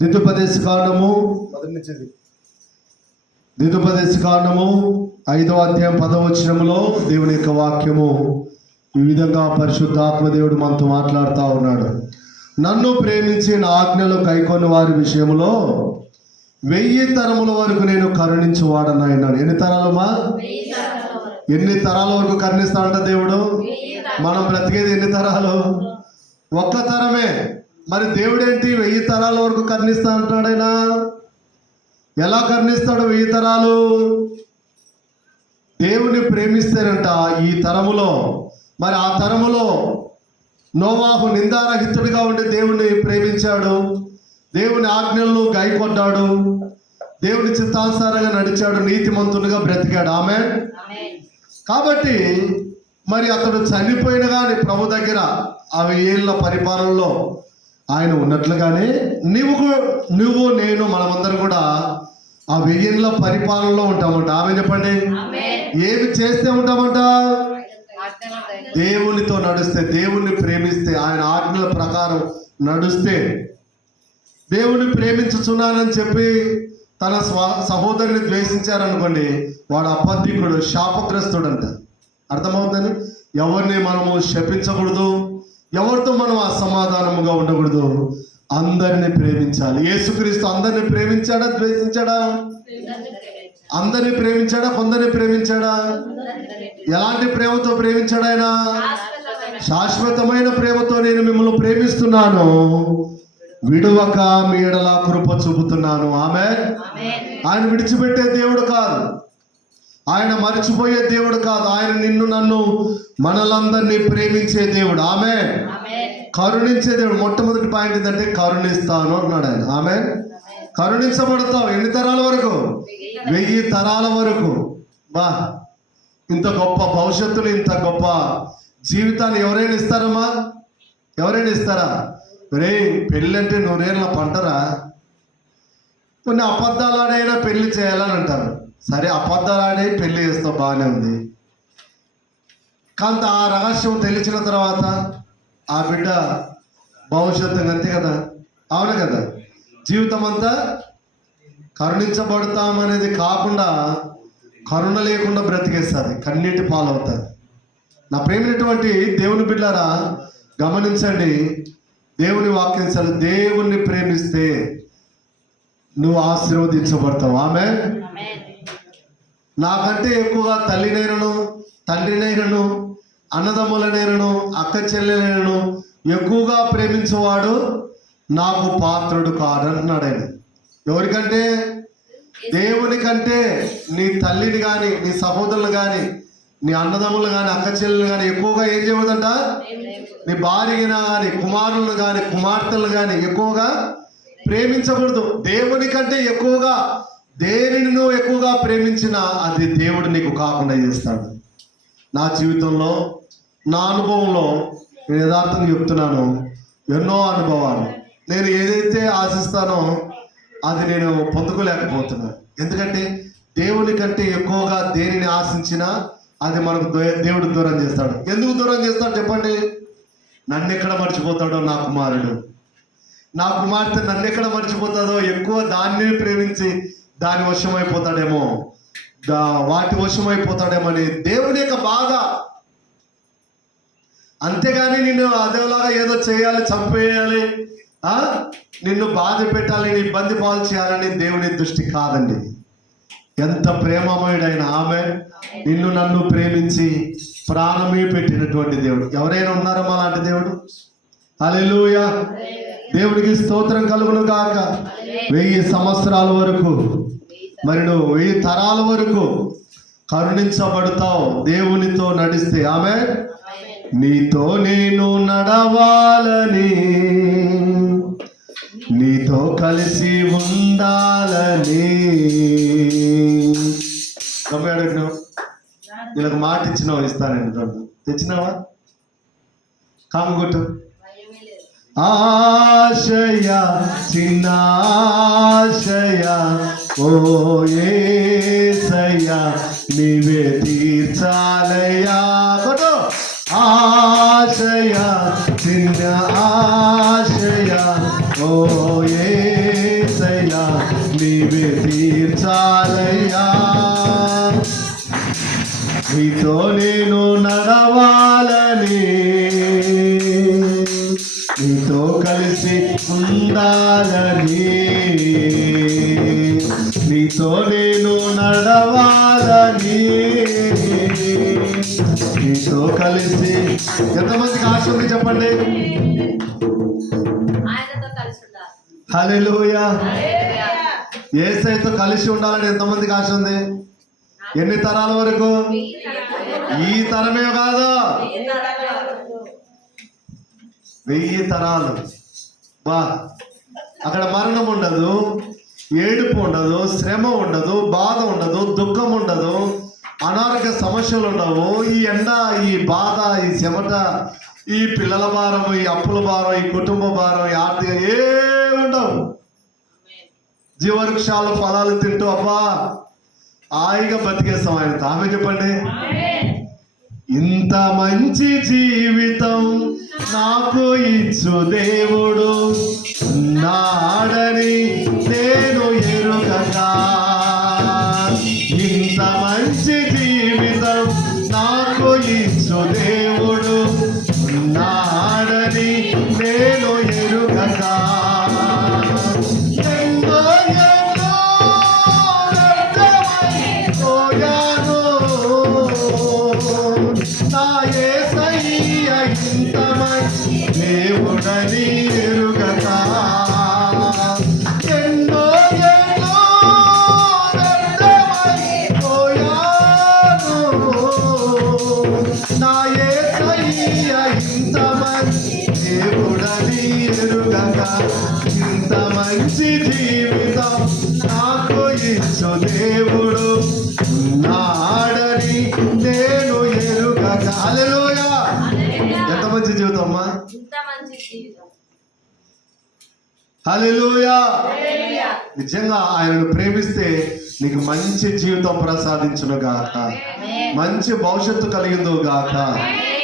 ద్వితోపదేశకాండము 5వ అధ్యాయం 10వ వచనములో దేవుని యొక్క వాక్యము ఈ విధంగా పరిశుద్ధాత్మ దేవుడు మనతో మాట్లాడుతూ ఉన్నాడు. నన్ను ప్రేమించి నా ఆజ్ఞలు కైకొని వారి విషయంలో 1000 తరముల వరకు నేను కరుణించువాడని అన్నాడు. ఎన్ని తరాలమ్మా? ఎన్ని తరాల వరకు కరుణిస్తాడంట దేవుడు? మనం బ్రతికేది ఎన్ని తరాలు? ఒక్క తరమే. మరి దేవుడేంటి 1000 తరాల వరకు కరుణిస్తా అంటాడైనా? ఎలా కరుణిస్తాడు 1000 తరాలు? దేవుని ప్రేమిస్తారంట ఈ తరములో. మరి ఆ తరములో నోవాహు నిందారహితుడిగా ఉండి దేవుణ్ణి ప్రేమించాడు, దేవుని ఆజ్ఞలను గైకొన్నాడు, దేవుని చిత్తానుసారంగా నడిచాడు, నీతిమంతునిగా బ్రతికాడు. ఆమేన్. కాబట్టి మరి అతడు చనిపోయిన కానీ ప్రభు దగ్గర ఆ 1000 ఏళ్ళ పరిపాలనలో ఆయన ఉన్నట్లుగానే నువ్వు నేను మనమందరం కూడా ఆ 1000 ఏళ్ళ పరిపాలనలో ఉంటామంట. ఆమె చెప్పండి. ఏమి చేస్తే ఉంటామంట? దేవునితో నడిస్తే, దేవుణ్ణి ప్రేమిస్తే, ఆయన ఆజ్ఞల ప్రకారం నడుస్తే. దేవుని ప్రేమించుచున్నానని చెప్పి తన సహోదరుని ద్వేషించారనుకోండి, వాడు అబద్ధికుడు, శాపగ్రస్తుడు అంట. అర్థమవుతుంది? ఎవరిని మనము శపించకూడదు, ఎవరితో మనం అసమాధానముగా ఉండకూడదు, అందరిని ప్రేమించాలి. యేసుక్రీస్తు అందరిని ప్రేమించాడా, ద్వేషించాడా? అందరిని ప్రేమించాడా, కొందరిని ప్రేమించాడా? ఎలాంటి ప్రేమతో ప్రేమించాడు ఆయన? శాశ్వతమైన ప్రేమతో నేను మిమ్మల్ని ప్రేమిస్తున్నాను, విడువక మీ ఎడల కృప చూపుతున్నాను. ఆమేన్. ఆయన విడిచిపెట్టే దేవుడు కాదు, ఆయన మర్చిపోయే దేవుడు కాదు. ఆయన నిన్ను నన్ను మనలందరినీ ప్రేమించే దేవుడు. ఆమేన్. కరుణించే దేవుడు. మొట్టమొదటి పాయింట్ ఏంటంటే కరుణిస్తాను అన్నాడు ఆయన. ఆమేన్. కరుణించబడతావు. ఎన్ని తరాల వరకు? 1000 తరాల వరకు. బా, ఇంత గొప్ప భవిష్యత్తులు, ఇంత గొప్ప జీవితాన్ని ఎవరైనా ఇస్తారమ్మా? ఎవరైనా ఇస్తారా? రే, పెళ్ళి అంటే 100 ఏళ్ళ పంటరా? కొన్ని అబద్ధాలు ఆడైనా పెళ్లి చేయాలని అంటారు. సరే, అబద్ధాలు ఆడే పెళ్లి చేస్తావు, బాగానే ఉంది. కానీ ఆ రహస్యం తెలిసిన తర్వాత ఆ బిడ్డ భవిష్యత్తు అంతే కదా. అవును కదా. జీవితం అంతా కరుణించబడతామనేది కాకుండా కరుణ లేకుండా బ్రతికేస్తుంది, కన్నీటి పాలవుతుంది. నా ప్రేమైనటువంటి దేవుని బిడ్డలారా, గమనించండి. దేవుని వాక్యం సరే, దేవుణ్ణి ప్రేమిస్తే నువ్వు ఆశీర్వదించబడతావు. ఆమె నాకంటే ఎక్కువగా తల్లినైనను, తండ్రినైనను, అన్నదమ్ములనైనను, అక్క చెల్లెలైనను ఎక్కువగా ప్రేమించేవాడు నాకు పాత్రుడు కాదంటున్నాడు ఆయన. ఎవరికంటే? దేవుని కంటే నీ తల్లిని కానీ, నీ సహోదరులు కానీ, నీ అన్నదమ్ములు కానీ, అక్క చెల్లెలు కానీ ఎక్కువగా ఏం చేయవద్దంట? నీ భార్యని కానీ, కుమారులను కానీ, కుమార్తెలు కానీ ఎక్కువగా ప్రేమించకూడదు. దేవుని కంటే ఎక్కువగా దేనిని నువ్వు ఎక్కువగా ప్రేమించినా అది దేవుడు నీకు కాకుండా చేస్తాడు. నా జీవితంలో, నా అనుభవంలో నేను యథార్థంగా చెప్తున్నాను, ఎన్నో అనుభవాలు. నేను ఏదైతే ఆశిస్తానో అది నేను పొందుకోలేకపోతున్నాను. ఎందుకంటే దేవుని కంటే ఎక్కువగా దేనిని ఆశించినా అది మనకు దేవుడు దూరం చేస్తాడు. ఎందుకు దూరం చేస్తాడు చెప్పండి? నన్ను ఎక్కడ మర్చిపోతాడో నా కుమారుడు, నా కుమార్తె నన్ను ఎక్కడ మర్చిపోతాడో, ఎక్కువ దాన్ని ప్రేమించి దాని వశమైపోతాడేమో, వాటి వశమైపోతాడేమో అని దేవుని యొక్క బాధ. అంతేగాని నిన్ను అదేలాగా ఏదో చేయాలి, చంపేయాలి, నిన్ను బాధ పెట్టాలి, ఇబ్బంది పాలు చేయాలని దేవుని దృష్టి కాదండి. ఎంత ప్రేమమయుడైన ఆమె నిన్ను నన్ను ప్రేమించి ప్రాణమే పెట్టినటువంటి దేవుడు. ఎవరైనా ఉన్నారమ్మా అలాంటి దేవుడు? హల్లెలూయా. దేవునికి స్తోత్రం కలుగును గాక. 1000 సంవత్సరాల వరకు, మరి నువ్వు 1000 తరాల వరకు కరుణించబడతావు దేవునితో నడిస్తే. ఆమె నీతో నేను నడవాలని, నీతో కలిసి ఉండాలని. అడిగినావు, వీళ్ళకి మాట ఇచ్చినావు, ఇస్తానండి. డబ్బు తెచ్చినావా? కామగొట్టు. ఆశయ చిన్న ఆశయ ఓ యేసయ్య నీవే తీర్చాలయ్యా. కొట్టు. ఆశయ చిన్న ఆశయ ఓ యేసయ్యా నీవే తీర్చాలయ్యా, నీతో నేను నడవాలని, నీతో కలిసి ఉండాలని, నీతో నేను నడవాలని, నీతో కలిసి. ఎంతమందికి ఆశ ఉంది చెప్పండి? హల్లెలూయా. యేసయ్యతో కలిసి ఉండాలని ఎంతమందికి ఆశ ఉంది? ఎన్ని తరాల వరకు? ఈ తరమే కాదు, 1000 తరాలు. బా, అక్కడ మరణం ఉండదు, ఏడుపు ఉండదు, శ్రమ ఉండదు, బాధ ఉండదు, దుఃఖం ఉండదు, అనారోగ్య సమస్యలు ఉండవు. ఈ ఎండ, ఈ బాధ, ఈ చెమట, ఈ పిల్లల భారం, ఈ అప్పుల భారం, ఈ కుటుంబ భారం, ఈ ఆర్థిక ఏముండవు. జీవవృక్షాల ఫలాలు తింటూ అబ్బా హాయిగా బతికేస్తాం ఆయనతో. ఆమె చెప్పండి. ఇంత మంచి జీవితం నాకు ఇచ్చు దేవుడు నాడని నేను ఎరుగగా, ఇంత మంచి జీవితం నాకు ఇచ్చు దేవుడు నాడని నేను ఎరుగగా, దేవుడని ఎరుగక ఎన్నో ఎన్నో వ్యర్థమైపోయాను, నా యేసయ్య ఇంత మంచి దేవుడని ఎరుగక, ఇంత మంచి జీవితం నాకు ఇచ్చు దేవుడు నాడని నేను ఎరుగక. హల్లెలూయా. ఎంత మంచి జీవితం అమ్మా. హల్లెలూయా. నిజంగా ఆయనను ప్రేమిస్తే నీకు మంచి జీవితం ప్రసాదించును గాక, మంచి భవిష్యత్తు కలిగిందో గాక,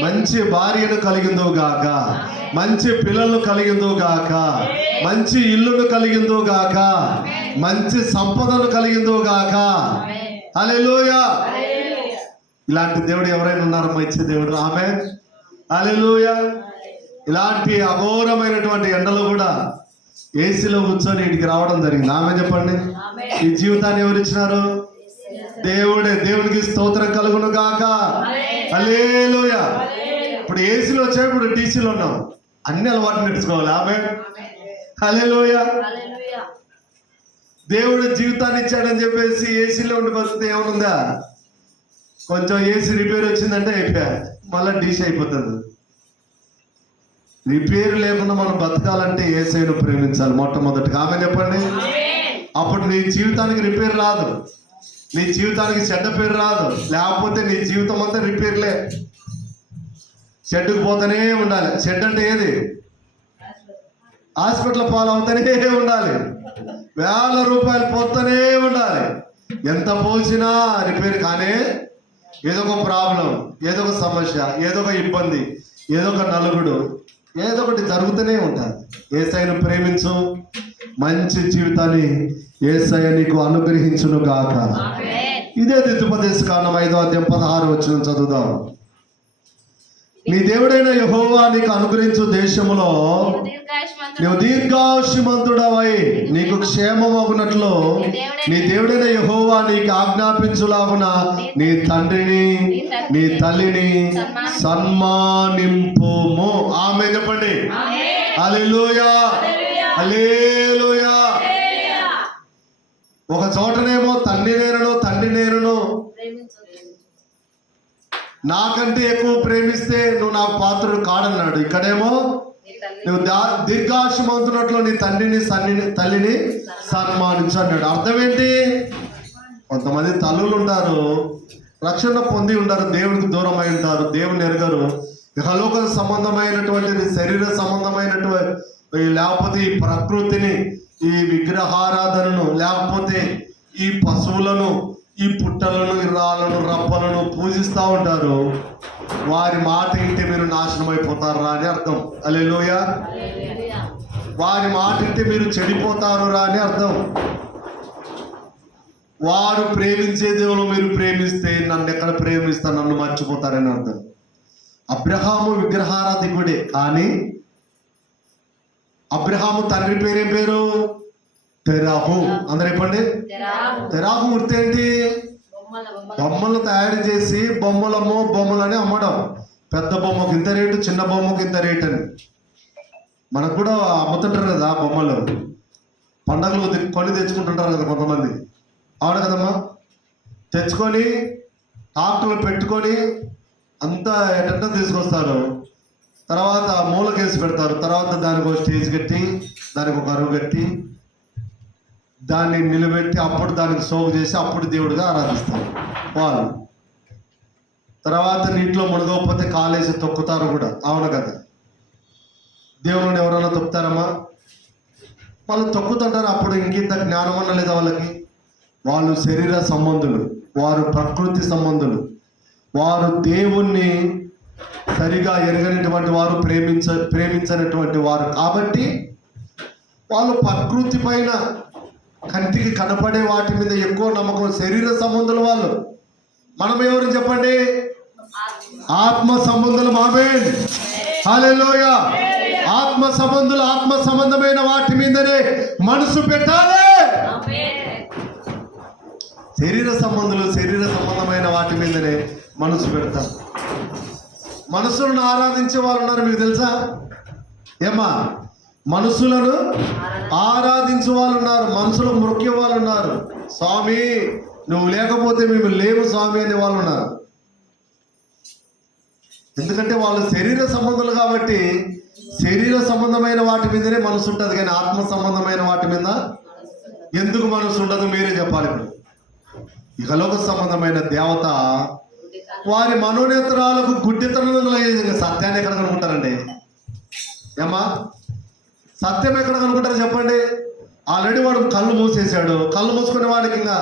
మంచి భార్యను కలిగిందో గాక, మంచి పిల్లలు కలిగిందో గాక, మంచి ఇల్లును కలిగిందో గాక, మంచి సంపదను కలిగిందో గాక. హల్లెలూయా. ఇలాంటి దేవుడు ఎవరైనా ఉన్నారమ్మా? ఇచ్చే దేవుడు. ఆమేన్. హల్లెలూయా. ఇలాంటి అఘోరమైనటువంటి ఎండలు కూడా ఏసీలో కూర్చొని ఇంటికి రావడం జరిగింది. ఆమె చెప్పండి. ఈ జీవితాన్ని ఎవరు ఇచ్చినారు? దేవుడే. దేవునికి స్తోత్రం కలుగును గాక. హల్లెలూయా. ఇప్పుడు ఏసీలో వచ్చాయి, ఇప్పుడు టీసీలో ఉన్నాం. అన్ని అలవాటు నేర్చుకోవాలి. ఆమె. హల్లెలూయా. దేవుడు జీవితాన్ని ఇచ్చాడని చెప్పేసి ఏసీలో ఉండి బతికితే ఏమనుందా? కొంచెం ఏసీ రిపేర్ వచ్చిందంటే అయిపోయా, మళ్ళీ డీసీ అయిపోతుంది. రిపేర్ లేకుండా మనం బతకాలంటే యేసయ్యను ప్రేమించాలి మొట్టమొదటిగా. ఆమె చెప్పండి. అప్పుడు నీ జీవితానికి రిపేర్ రాదు, నీ జీవితానికి చెడ్డ పేరు రాదు. లేకపోతే నీ జీవితం అంతా రిపేర్లే. షెడ్డుకు పోతూనే ఉండాలి. షెడ్ అంటే ఏది? హాస్పిటల్ పాలవుతూనే ఉండాలి, వేల రూపాయలు పోతూనే ఉండాలి. ఎంత పోసినా రిపేర్ కానీ ఏదో ఒక ప్రాబ్లం, ఏదో ఒక సమస్య, ఏదో ఒక ఇబ్బంది, ఏదో ఒక నలుగుడు, ఏదో ఒకటి జరుగుతూనే ఉంటుంది. యేసయ్యను ప్రేమించు, మంచి జీవితాన్ని యేసయ్య నీకు అనుగ్రహించును గాక. ఇదే ద్వితీయోపదేశ కాండం 5వ అధ్యాయం 16వ వచనం చదువుదాం. నీ దేవుడైన యెహోవా నీకు అనుగ్రహించు దేశములో నువ్వు దీర్ఘాయుష్మంతుడవై నీకు క్షేమమగునట్లు నీ దేవుడైన యెహోవా నీకు ఆజ్ఞాపించులాగున నీ తండ్రిని నీ తల్లిని సన్మానింపుము. ఆమె చెప్పండి. హల్లెలూయా. హల్లెలూయా. ఒక చోటనేమో తండ్రి నేరును నాకంటే ఎక్కువ ప్రేమిస్తే నువ్వు నాకు పాత్రుడు కాడన్నాడు. ఇక్కడేమో నువ్వు దీర్ఘాయుష్మంతునట్లు నీ తల్లిని సన్మానించు అన్నాడు. అర్థం ఏంటి? కొంతమంది తల్లులు ఉంటారు, రక్షణ పొంది ఉంటారు, దేవునికి దూరం అయి ఉంటారు, దేవుని ఎరగరు. ఇహలోక సంబంధమైనటువంటి శరీర సంబంధమైనటువంటి, లేకపోతే ఈ ప్రకృతిని, ఈ విగ్రహారాధనను, లేకపోతే ఈ పశువులను, ఈ పుట్టలను, ఈ రాళ్ళను, రప్పలను పూజిస్తూ ఉంటారు. వారి మాట ఇంటే మీరు నాశనం అయిపోతారా అని అర్థం. హల్లెలూయా. వారి మాట ఇంటే మీరు చెడిపోతారు రా అని అర్థం. వారు ప్రేమించే దేవుడు మీరు ప్రేమిస్తే నన్ను ఎక్కడ ప్రేమిస్తా, నన్ను మర్చిపోతారని అర్థం. అబ్రహాము విగ్రహారాధికుడే, కానీ అబ్రహాము తండ్రి పేరేం పేరు? తెరాహు. అందరు చెప్పండి. తెరాహు వృత్తి ఏంటి? బొమ్మలు తయారు చేసి బొమ్మలని అమ్మడం. పెద్ద బొమ్మకు ఇంత రేటు, చిన్న బొమ్మకు ఇంత రేటు అని. మనకు కూడా అమ్ముతుంటారు కదా బొమ్మలు, పండగలు కొని తెచ్చుకుంటుంటారు కదా కొంతమంది. అవును కదమ్మా. తెచ్చుకొని ఆకులు పెట్టుకొని అంతా ఎట్ట తీసుకొస్తారు. తర్వాత మూలకేసి పెడతారు. తర్వాత దానికి ఒక స్టేజ్ కట్టి, దానికి ఒక అరువు కట్టి, దాన్ని నిలబెట్టి అప్పుడు దానికి సోగు చేసి అప్పుడు దేవుడిగా ఆరాధిస్తారు వాళ్ళు. తర్వాత నీటిలో మునగకపోతే కాలేసి తొక్కుతారు కూడా. అవును కదా. దేవుడిని ఎవరైనా తొక్కుతారమ్మా? వాళ్ళు తొక్కుతుంటారు. అప్పుడు ఇంకింత జ్ఞానం అన్న లేదా వాళ్ళకి? వాళ్ళు శరీర సంబంధులు, వారు ప్రకృతి సంబంధులు, వారు దేవుణ్ణి సరిగా ఎరగనటువంటి వారు, ప్రేమించినటువంటి వారు. కాబట్టి వాళ్ళు ప్రకృతి పైన, కంటికి కనపడే వాటి మీద ఎక్కువ నమ్మకం. శరీర సంబంధులు వాళ్ళు. మనం ఎవరు చెప్పండి? ఆత్మ సంబంధులు. ఆమేన్. హల్లెలూయా. ఆత్మ సంబంధులు ఆత్మ సంబంధమైన వాటి మీదనే మనసు పెట్టాలి. శరీర సంబంధులు శరీర సంబంధమైన వాటి మీదనే మనసు పెడతారు. మనసులను ఆరాధించే వాళ్ళు ఉన్నారు, మీకు తెలుసా? ఏమా? మనసులను ఆరాధించే వాళ్ళు ఉన్నారు, మనసులో మొక్కే వాళ్ళు ఉన్నారు. స్వామి నువ్వు లేకపోతే మేము లేవు స్వామి అనే వాళ్ళు ఉన్నారు. ఎందుకంటే వాళ్ళు శరీర సంబంధాలు కాబట్టి శరీర సంబంధమైన వాటి మీదనే మనసు ఉంటుంది, కానీ ఆత్మ సంబంధమైన వాటి మీద ఎందుకు మనసు ఉండదు? మీరే చెప్పాలి. ఇప్పుడు ఇహలోక సంబంధమైన దేవత వారి మనోనేత్రాలకు గుడ్డితనంలో సత్యాన్ని ఎక్కడ కనుక్కుంటారండి? ఏమా? సత్యం ఎక్కడ కనుక్కుంటారు చెప్పండి? ఆల్రెడీ వాడు కళ్ళు మూసేశాడు. కళ్ళు మూసుకునే వాడికి ఇంకా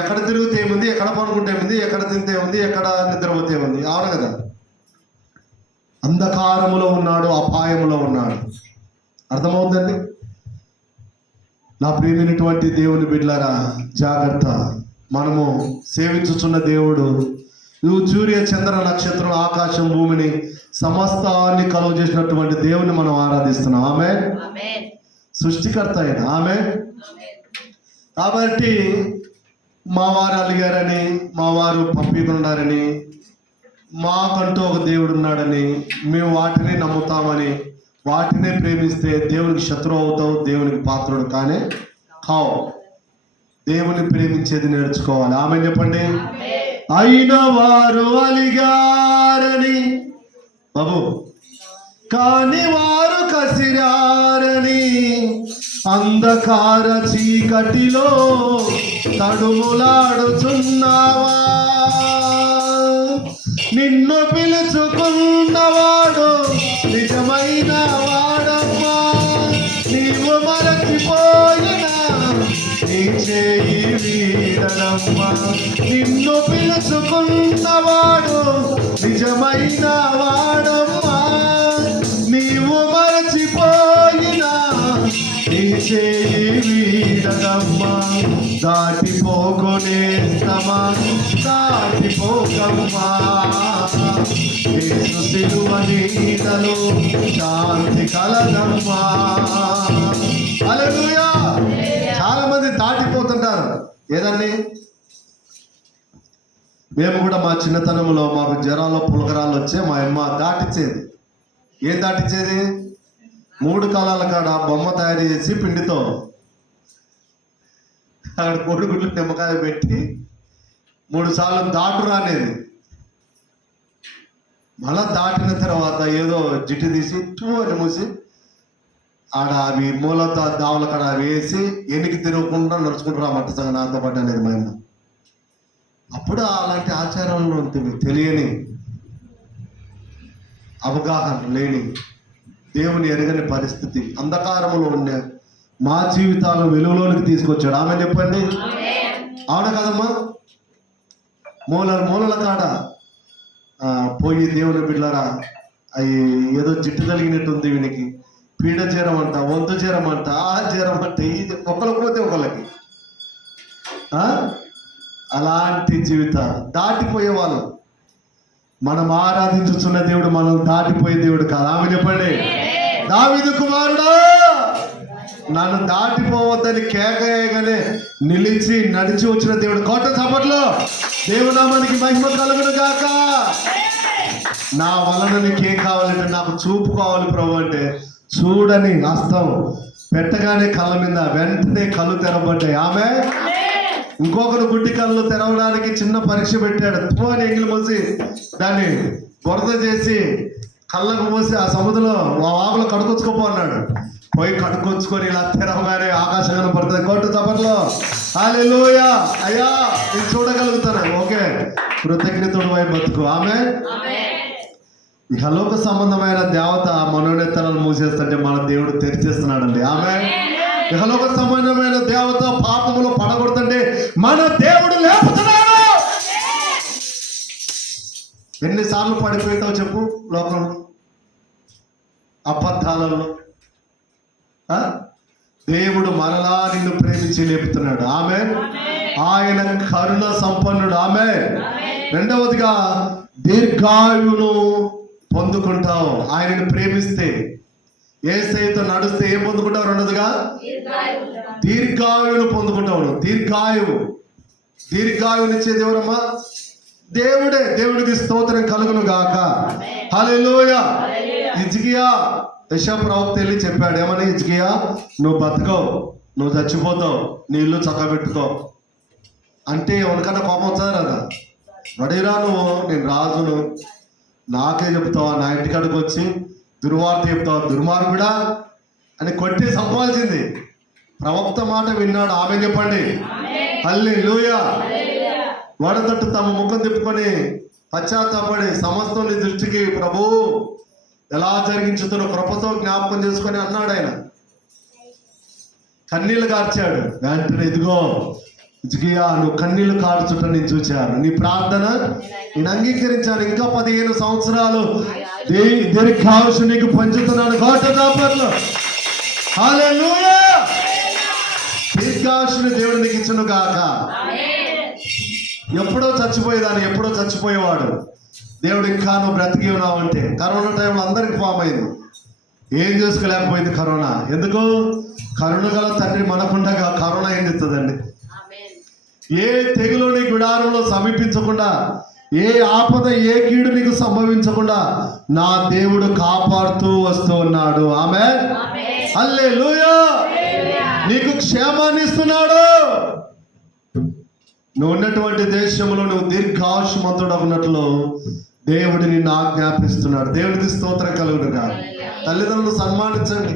ఎక్కడ తిరిగితే ఏముంది, ఎక్కడ పనుకుంటే ఏముంది, ఎక్కడ తింటే ఉంది, ఎక్కడ నిద్రపోతే ఏముంది? అవును కదా. అంధకారములో ఉన్నాడు, అపాయములో ఉన్నాడు. అర్థమవుతుందండి? నా ప్రియమైనటువంటి దేవుని బిడ్డలారా, జాగ్రత్త. మనము సేవించుచున్న దేవుడు సూర్య చంద్ర నక్షత్రం, ఆకాశం, భూమిని సమస్తాన్ని కలుగు చేసినటువంటి దేవుని మనం ఆరాధిస్తున్నాం. ఆమేన్. సృష్టికర్త అయిన ఆమేన్. కాబట్టి మా వారు అలిగారని, మా వారు పంపికున్నారని, మాకంటూ ఒక దేవుడు ఉన్నాడని మేము వాటిని నమ్ముతామని, వాటినే ప్రేమిస్తే దేవునికి శత్రువు అవుతావు, దేవునికి పాత్రుడు కానే కావు. దేవుని ప్రేమించేది నేర్చుకోవాలి. ఆమేన్ చెప్పండి. అయిన వారు అలిగారని బాబు, కాని వారు కసిరారని, అంధకార చీకటిలో తడుములాడుచున్నావా? నిన్ను పిలుచుకున్నవాడు నిజమైన వాడమ్మా. నీవు మరచిపోయినా నీ చేయి వీడనమ్మా. నిన్ను పిలుచుకున్నవాడు నిజమైన వాడమ్మా. నీవు మరచిపోయినా నీ చేయి వీడనమ్మా. దాటిపోకొనేస్తమా, దాటిపోకమ్మా. యేసు సిలువ నీడలో శాంతి కలదమ్మా. హల్లెలూయా. చాలా మంది దాటిపోతుంటారు. ఏదండి? మేము కూడా మా చిన్నతనంలో మాకు జ్వరాలు పులకరాలు వచ్చే మా అమ్మ దాటించేది. ఏం దాటించేది? 3 కాలాల కాడ బొమ్మ తయారు చేసి పిండితో అక్కడ కోడిగుడ్లు నిమ్మకాయ పెట్టి 3 సార్లు దాటురా అనేది. మళ్ళా దాటిన తర్వాత ఏదో జిట్టు తీసి టూ అని మూసి ఆడ అవి మూల దావుల కాడ వేసి ఎనికి తిరగకుండా నడుచుకుంటారు ఆ మట్టి సంగ నాతో పాటు అనేది మా అమ్మ. అప్పుడు అలాంటి ఆచారాలు ఉంటుంది. తెలియని, అవగాహన లేని, దేవుని ఎరగని పరిస్థితి, అంధకారంలో ఉండే మా జీవితాలు వెలుగులోనికి తీసుకొచ్చాడు. ఆమె చెప్పండి. అవును కదమ్మా. మూలల కాడ పోయి దేవుని బిడ్డలారా అవి ఏదో జిట్టు కలిగినట్టుంది వీనికి, పీడ జ్వరం అంట, వంతు జ్వరం అంట, ఆ జ్వరం అంట, ఇది ఒకళ్ళకి పోతే ఒకళ్ళకి అలాంటి జీవితాలు దాటిపోయే వాళ్ళు. మనం ఆరాధించుచున్న దేవుడు మనం దాటిపోయే దేవుడు కాదు. ఆమె చెప్పండి, దావీదు కుమారుడా నన్ను దాటిపోవద్దని కేకగానే నిలిచి నడిచి వచ్చిన దేవుడు. కోట చప్పట్లో దేవునామానికి మహిమ కలుగును గాక. నా వలన నీకేం కావాలంటే నాకు చూపు కావాలి ప్రభు అంటే చూడని హస్తం పెట్టగానే కళ్ళ మీద వెంటనే కళ్ళు తెరవబడ్డాయి. ఆమె ఇంకొకరు గుడ్డి కళ్ళు తెరవడానికి చిన్న పరీక్ష పెట్టాడు. అని ఎంగిలి మోసి దాన్ని బురద చేసి కళ్ళకు మోసి ఆ సముద్రంలో వాగులో కడుకొచ్చుకోపో అన్నాడు. పోయి కడుకొచ్చుకొని ఇలా తెరవగానే ఆకాశం కనపడుతుంది. కోట చప్పట్లో హల్లెలూయా. అయ్యా నేను చూడగలుగుతాను. ఓకే, కృతజ్ఞతడు వైపు బతుకు. ఆమె ఇహలోక సంబంధమైన దేవత మనోనేతలను మూసేస్తుంటే మన దేవుడు తెరిచేస్తున్నాడండి. ఆమె ఇహలోక సంబంధమైన దేవత పాపములో పడగొడుతుంటే మన దేవుడు లేపుతున్నాడు. ఎన్నిసార్లు పడిపోతావు చెప్పు లోకంలో, అబద్ధాలలో. దేవుడు మరలా నిన్ను ప్రేమించి లేపుతున్నాడు. ఆమె ఆయన కరుణ సంపన్నుడు. ఆమె రెండవదిగా దీర్ఘాయువును పొందుకుంటావు. ఆయనను ప్రేమిస్తే, యేసయ్యతో నడుస్తే ఏం పొందుకుంటావు? రెండోదిగా దీర్ఘాయువును పొందుకుంటావు. దీర్ఘాయువునిచ్చేది ఎవరమ్మా? దేవుడే. దేవుడికి స్తోత్రం కలుగును గాక. హల్లెలూయా. హిజ్కియా యెషయా ప్రవక్త వెళ్ళి చెప్పాడు, ఏమని? హిజ్కియా నువ్వు బతకవు, నువ్వు చచ్చిపోతావు, నీ ఇల్లు చక్కబెట్టుకో అంటే ఎవరికన్నా కోపం వచ్చారు కదా. వడిరా నువ్వు, నేను రాజును, నాకే చెప్తావా? నా ఇంటికాడికి వచ్చి దుర్వార్త చెప్తావా? దుర్మార్గుడా అని కొట్టి సంపాల్సింది. ప్రవక్త మాట విన్నాడు. ఆమె చెప్పండి హల్లెలూయా. వడతట్టు తమ ముఖం తిప్పుకొని పశ్చాత్తాపడి సమస్తం నీ దృష్టికి ప్రభు ఎలా జరిగించుతున్న కృపతో జ్ఞాపకం చేసుకొని అన్నాడు. ఆయన కన్నీళ్లు కార్చాడు. వెంటనే ఇదిగో హిజ్కియా నువ్వు కన్నీళ్లు కార్చుట నేను చూచాను, నీ ప్రార్థన నేను అంగీకరించాను, ఇంకా 15 సంవత్సరాలు దీర్ఘాయుషు నీకు పంచుతున్నాను. హల్లెలూయా. దీర్ఘాయుషుని దేవుడు నీకు ఇచ్చును గాక. ఎప్పుడో చచ్చిపోయేదాన్ని, ఎప్పుడో చచ్చిపోయేవాడు దేవుడు ఇంకా నువ్వు బ్రతికి ఉన్నావు అంటే. కరోనా టైంలో అందరికి ఫామ్ అయింది, ఏం చేసుకోలేకపోయింది కరోనా. ఎందుకు? కరుణ గల తండ్రి మనకుండగా కరోనా ఏం చేస్తుందండి? ఏ తెగులు నీ గుడారంలో సమీపించకుండా, ఏ ఆపద ఏ కీడు నీకు సంభవించకుండా నా దేవుడు కాపాడుతూ వస్తూ ఉన్నాడు. ఆమేన్. హల్లెలూయా. నీకు క్షేమాన్ని ఇస్తున్నాడు. నువ్వు ఉన్నటువంటి దేశంలో నువ్వు దీర్ఘాయుష్మంతుడు ఉన్నట్లు దేవుడు నిన్ను ఆజ్ఞాపిస్తున్నాడు. దేవుడికి స్తోత్రం కలుగునుగా. తల్లిదండ్రులు సన్మానించండి,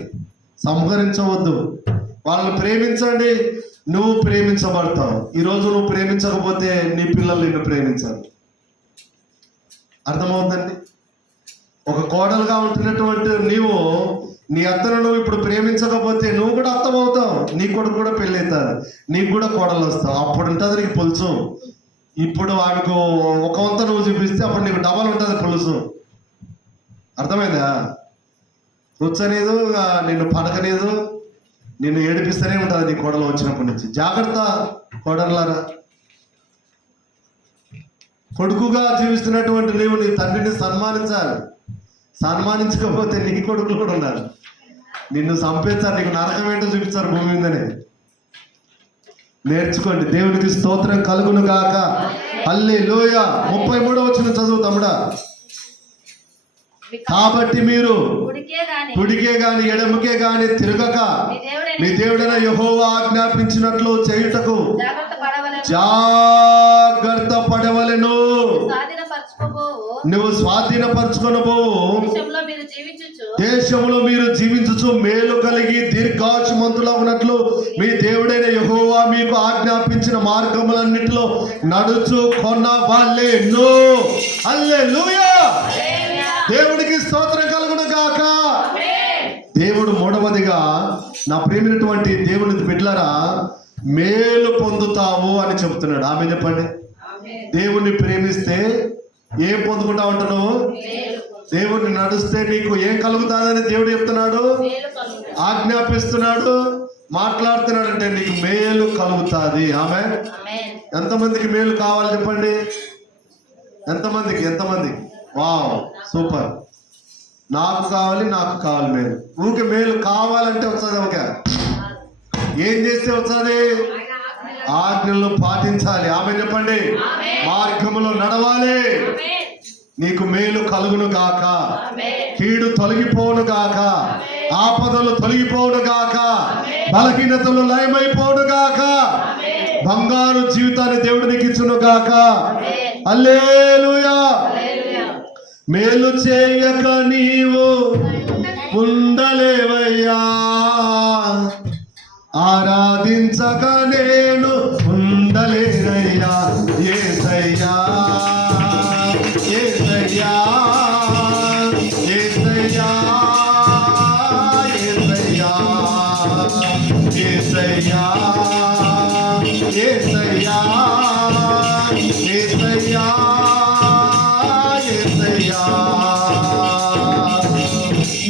సంహరించవద్దు, వాళ్ళని ప్రేమించండి. నువ్వు ప్రేమించబడతావు. ఈరోజు నువ్వు ప్రేమించకపోతే నీ పిల్లలు నిన్ను ప్రేమించాలి. అర్థమవుతుందండి? ఒక కోడలుగా ఉంటున్నటువంటి నీవు నీ అత్తను నువ్వు ఇప్పుడు ప్రేమించకపోతే నువ్వు కూడా అత్తమవుతావు. నీ కొడుకు కూడా పెళ్ళి అవుతారు, నీకు కూడా కోడలు వస్తావు. అప్పుడు ఉంటుంది నీకు పులుసు. ఇప్పుడు ఆమెకు ఒక వంత నువ్వు చూపిస్తే అప్పుడు నీకు డబల్ ఉంటుంది పులుసు. అర్థమైందా? కూర్చొనేదు, నిన్ను పడకలేదు, నిన్ను ఏడిపిస్తూనే ఉంటుంది నీ కోడలు వచ్చినప్పటి నుంచి. జాగ్రత్త కోడలారా. కొడుకుగా జీవిస్తున్నటువంటి నీవు నీ తండ్రిని సన్మానించాలి. సన్మానించకపోతే నీ కొడుకులు కూడా ఉన్నారు, నిన్ను చంపేస్తారు, నీకు నరకం ఏంటో చూపిస్తారు భూమి మీదనే. నేర్చుకోండి. దేవునికి స్తోత్రం కలుగును గాక. హల్లెలూయా. 33వ వచనం చదువు తమ్ముడా. కాబట్టి మీరు కుడికే గాని ఎడమకే గాని తిరగక మీ దేవుడైన యెహోవా ఆజ్ఞాపించినట్లు చేయుటకు జాగ్రత్త పడవలెను. నువ్వు స్వాధీనపరచుకొనబోవు దేశంలో మీరు జీవించుచు మేలు కలిగి దీర్ఘాయుష్మంతులగునట్లు మీ దేవుడైన యెహోవా మీకు ఆజ్ఞాపించిన మార్గములన్నిటిలో నడుచు కొనవలెను. హల్లెలూయా. దేవుడికి స్తోత్రం కలుగును గాక. దేవుడు మూడవదిగా నా ప్రేమైనటువంటి దేవుని బిడ్డలారా మేలు పొందుతావు అని చెప్తున్నాడు. ఆమె చెప్పండి. దేవుణ్ణి ప్రేమిస్తే ఏం పొందుకుంటా ఉంటున్నావు? దేవుడిని నడిస్తే నీకు ఏం కలుగుతాదని దేవుడు చెప్తున్నాడు, ఆజ్ఞాపిస్తున్నాడు, మాట్లాడుతున్నాడు. అంటే నీకు మేలు కలుగుతుంది. ఆమె ఎంతమందికి మేలు కావాలి చెప్పండి? ఎంతమందికి? Wow, super. నాకు కావాలి మేలు. ఊరికి మేలు కావాలంటే వస్తుంది. ఓకే, ఏం చేస్తే వస్తుంది? ఆజ్ఞలను పాటించాలి. ఆమె చెప్పండి. మార్గములో నడవాలి. నీకు మేలు కలుగును గాక, కీడు తొలగిపోను గాక, ఆపదలు తొలగిపోను గాక, బలహీనతలు లయమైపోను గాక, బంగారు జీవితాన్ని దేవుడు నీకు ఇచ్చును గాక. హల్లెలూయా. మేలు చేయక నీవు ఉండలేవయ్యా, ఆరాధించక నేను ఉండలేనయ్యా. యేసయ్యా, యేసయ్యా, యేసయ్యా, యేసయ్యా, యేసయ్యా, యేసయ్యా, యేసయ్యా, యేసయ్యా.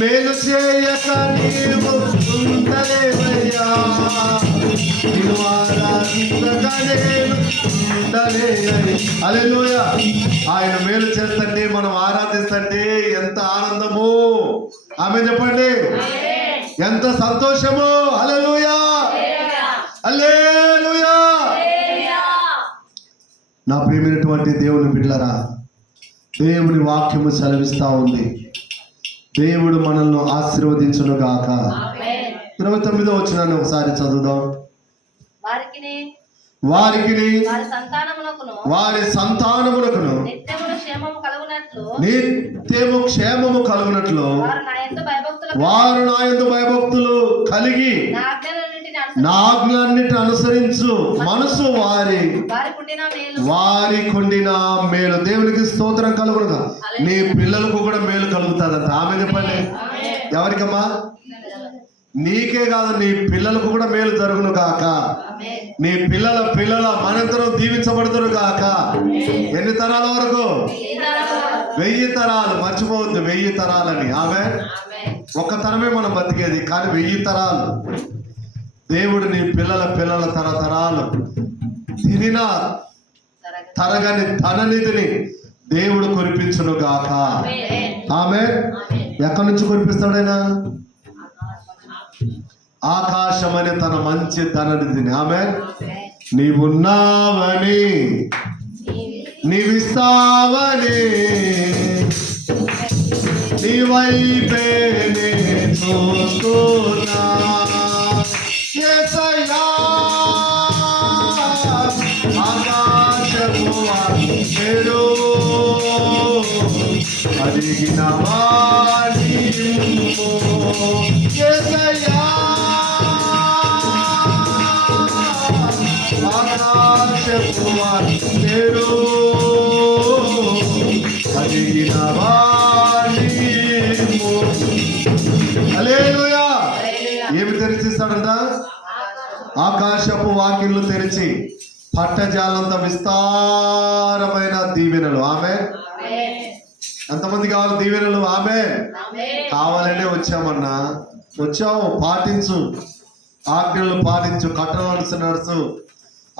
మేలు చేయక నీవు ఉండలేవయ్యా, నిన్ను ఆరాధించక నేను ఉండలేనని. హల్లెలూయా. ఆయన మేలు చేస్తుంటే మనం ఆరాధిస్తుంటే ఎంత ఆనందము. ఆమె చెప్పండి, ఎంత సంతోషము. హల్లెలూయా, హల్లెలూయా. నా ప్రియమైనటువంటి దేవుని బిడ్డలారా, దేవుని వాక్యము సెలవిస్తా ఉంది, దేవుడు మనల్ని ఆశీర్వదించును గాక. 29వ వచనాన్ని ఒకసారి చదువుదాం. వారికి వారి సంతానమునకును నిత్యము క్షేమము కలుగునట్లు వారు నా యందు భయభక్తులు కలిగి నా ఆజ్ఞలన్నిటిని అనుసరించు మనసు వారి కుండిన మేలు. దేవునికి స్తోత్రం కలుగునుగా. నీ పిల్లలకు కూడా మేలు కలుగుతుందంట. ఆమె చెప్పండి. ఎవరికమ్మా? నీకే కాదు, నీ పిల్లలకు కూడా మేలు జరుగును గాక. నీ పిల్లల మనంతరం దీవించబడుతురు గాక. ఎన్ని తరాల వరకు? 1000 తరాలు. మర్చిపోవద్దు, 1000 తరాలని. ఆమె ఒక్క తరమే మనం బతికేది, కానీ 1000 తరాలు దేవుడు నీ పిల్లల తరతరాలు తినిన తరగని ధననిధిని దేవుడు కురిపించును గాక. ఆమె ఎక్కడి నుంచి కురిపిస్తాడైనా? ఆకాశమని తన మంచి ధననిధిని. ఆమె నీవున్నావని, నీవిస్తావని, నీ వైపే చూస్తున్నా. యేసయ్యా, ఆకాశము తెరువు, అడిగిన వాణి యేసయ్యా, ఆకాశము తెరువు, అడిగిన వాణి. హల్లెలూయా. ఏమి తెరిచిస్తాడంట? ఆకాశపు వాకిళ్ళు తెరిచి పట్టజాలంత విస్తారమైన దీవెనలు. ఆమె ఎంతమంది కావాలి దీవెనలు? ఆమె కావాలనే వచ్చామన్నా. వచ్చావు, పాటించు, ఆజ్ఞలు పాటించు, కట్టలు నడుచు,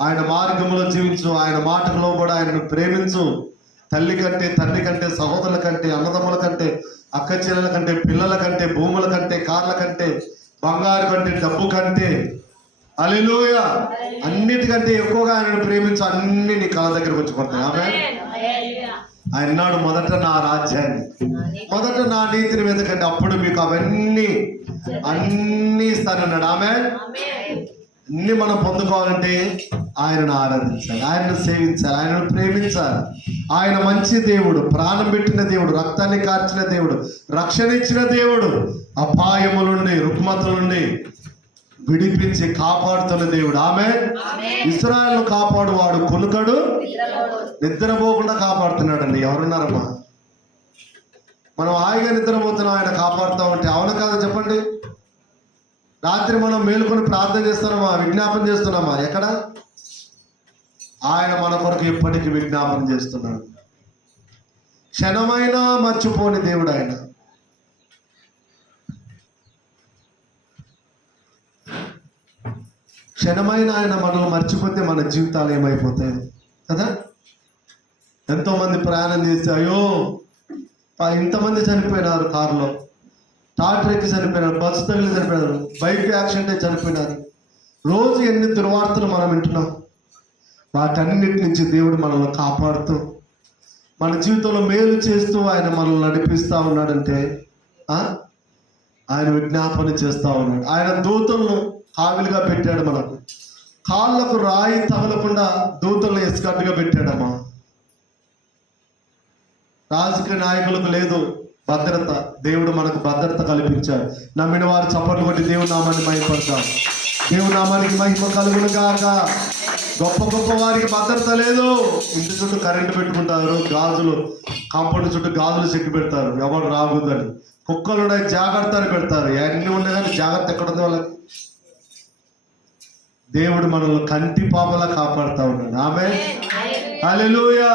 ఆయన మార్గంలో జీవించు, ఆయన మాటలో కూడా ఆయనను ప్రేమించు. తల్లి కంటే, తండ్రి కంటే, సహోదరుల కంటే, అన్నదమ్ముల కంటే, అక్క చెల్లెల కంటే, పిల్లల కంటే, భూముల కంటే, కార్ల కంటే, బంగారు కంటే, డబ్బు కంటే, హల్లెలూయా, అన్నిటికంటే ఎక్కువగా ఆయనను ప్రేమించు. అన్ని నీ కళ్ళ దగ్గరకు వచ్చి పడతాయి. ఆమె ఆయన నాడు మొదట నా రాజ్యాన్ని, మొదట నా నీతిని వెతకండి, అప్పుడు మీకు అవన్నీ ఇస్తానన్నాడు. ఆమె అన్ని మనం పొందుకోవాలంటే ఆయనను ఆరాధించాలి, ఆయనను సేవించాలి, ఆయనను ప్రేమించాలి. ఆయన మంచి దేవుడు, ప్రాణం పెట్టిన దేవుడు, రక్తాన్ని కార్చిన దేవుడు, రక్షణ ఇచ్చిన దేవుడు, అపాయముల నుండి, రుగ్మతల నుండి విడిపించి కాపాడుతున్న దేవుడు. ఆమె ఇశ్రాయేలును కాపాడువాడు, కునుకడు నిద్రపోకుండా కాపాడుతున్నాడండి. ఎవరున్నారమ్మా? మనం హాయిగా నిద్రపోతున్నాం, ఆయన కాపాడుతూ ఉంటే. అవును కాదు చెప్పండి? రాత్రి మనం మేలుకొని ప్రార్థన చేస్తున్నామా, విజ్ఞాపన చేస్తున్నామా? ఎక్కడ? ఆయన మన కొరకు ఎప్పటికీ విజ్ఞాపన చేస్తున్నాడు. క్షణమైనా మర్చిపోని దేవుడు ఆయన. క్షణమైన ఆయన మనల్ని మర్చిపోతే మన జీవితాలు ఏమైపోతాయి కదా. ఎంతోమంది ప్రయాణం చేస్తే అయ్యో ఇంతమంది చనిపోయినారు, కారులో టాటర్ ఎక్కి చనిపోయినారు, బస్సు తగిలి చనిపోయినారు, బైక్ యాక్సిడెంట్ అయి చనిపోయినారు. రోజు ఎన్ని దుర్వార్తలు మనం వింటున్నాం. వాటన్నిటి నుంచి దేవుడు మనల్ని కాపాడుతూ మన జీవితంలో మేలు చేస్తూ ఆయన మనల్ని నడిపిస్తూ ఉన్నాడంటే ఆయన విజ్ఞాపన చేస్తూ ఉన్నాడు. ఆయన దూతలను కావిలుగా పెట్టాడు. మనకు కాళ్ళకు రాయి తగలకుండా దూతలను ఎస్కార్ట్గా పెట్టాడమ్మా. రాజకీయ నాయకులకు లేదు భద్రత, దేవుడు మనకు భద్రత కల్పించాడు. నమ్మిన వారు చప్పట్లు కొట్టి దేవుని నామాన్ని మహిమపడతారు. దేవుని నామానికి మహిమ కలుగును గాక. గొప్ప గొప్ప వారికి భద్రత లేదు. ఇంటి చుట్టూ కరెంటు పెట్టుకుంటారు, గాజులు కాంపౌండ్ చుట్టూ గాజులు చెక్కి పెడతారు, ఎవరు రాకూడదని. కుక్కలు ఉన్నాయి, జాగ్రత్త అని పెడతారు. అన్నీ ఉన్నాయి కానీ జాగ్రత్త ఎక్కడ ఉంది వాళ్ళకి. దేవుడు మనల్ని కంటి పాపలా కాపాడుతూ ఉన్నాడు. ఆమె హల్లెలూయా.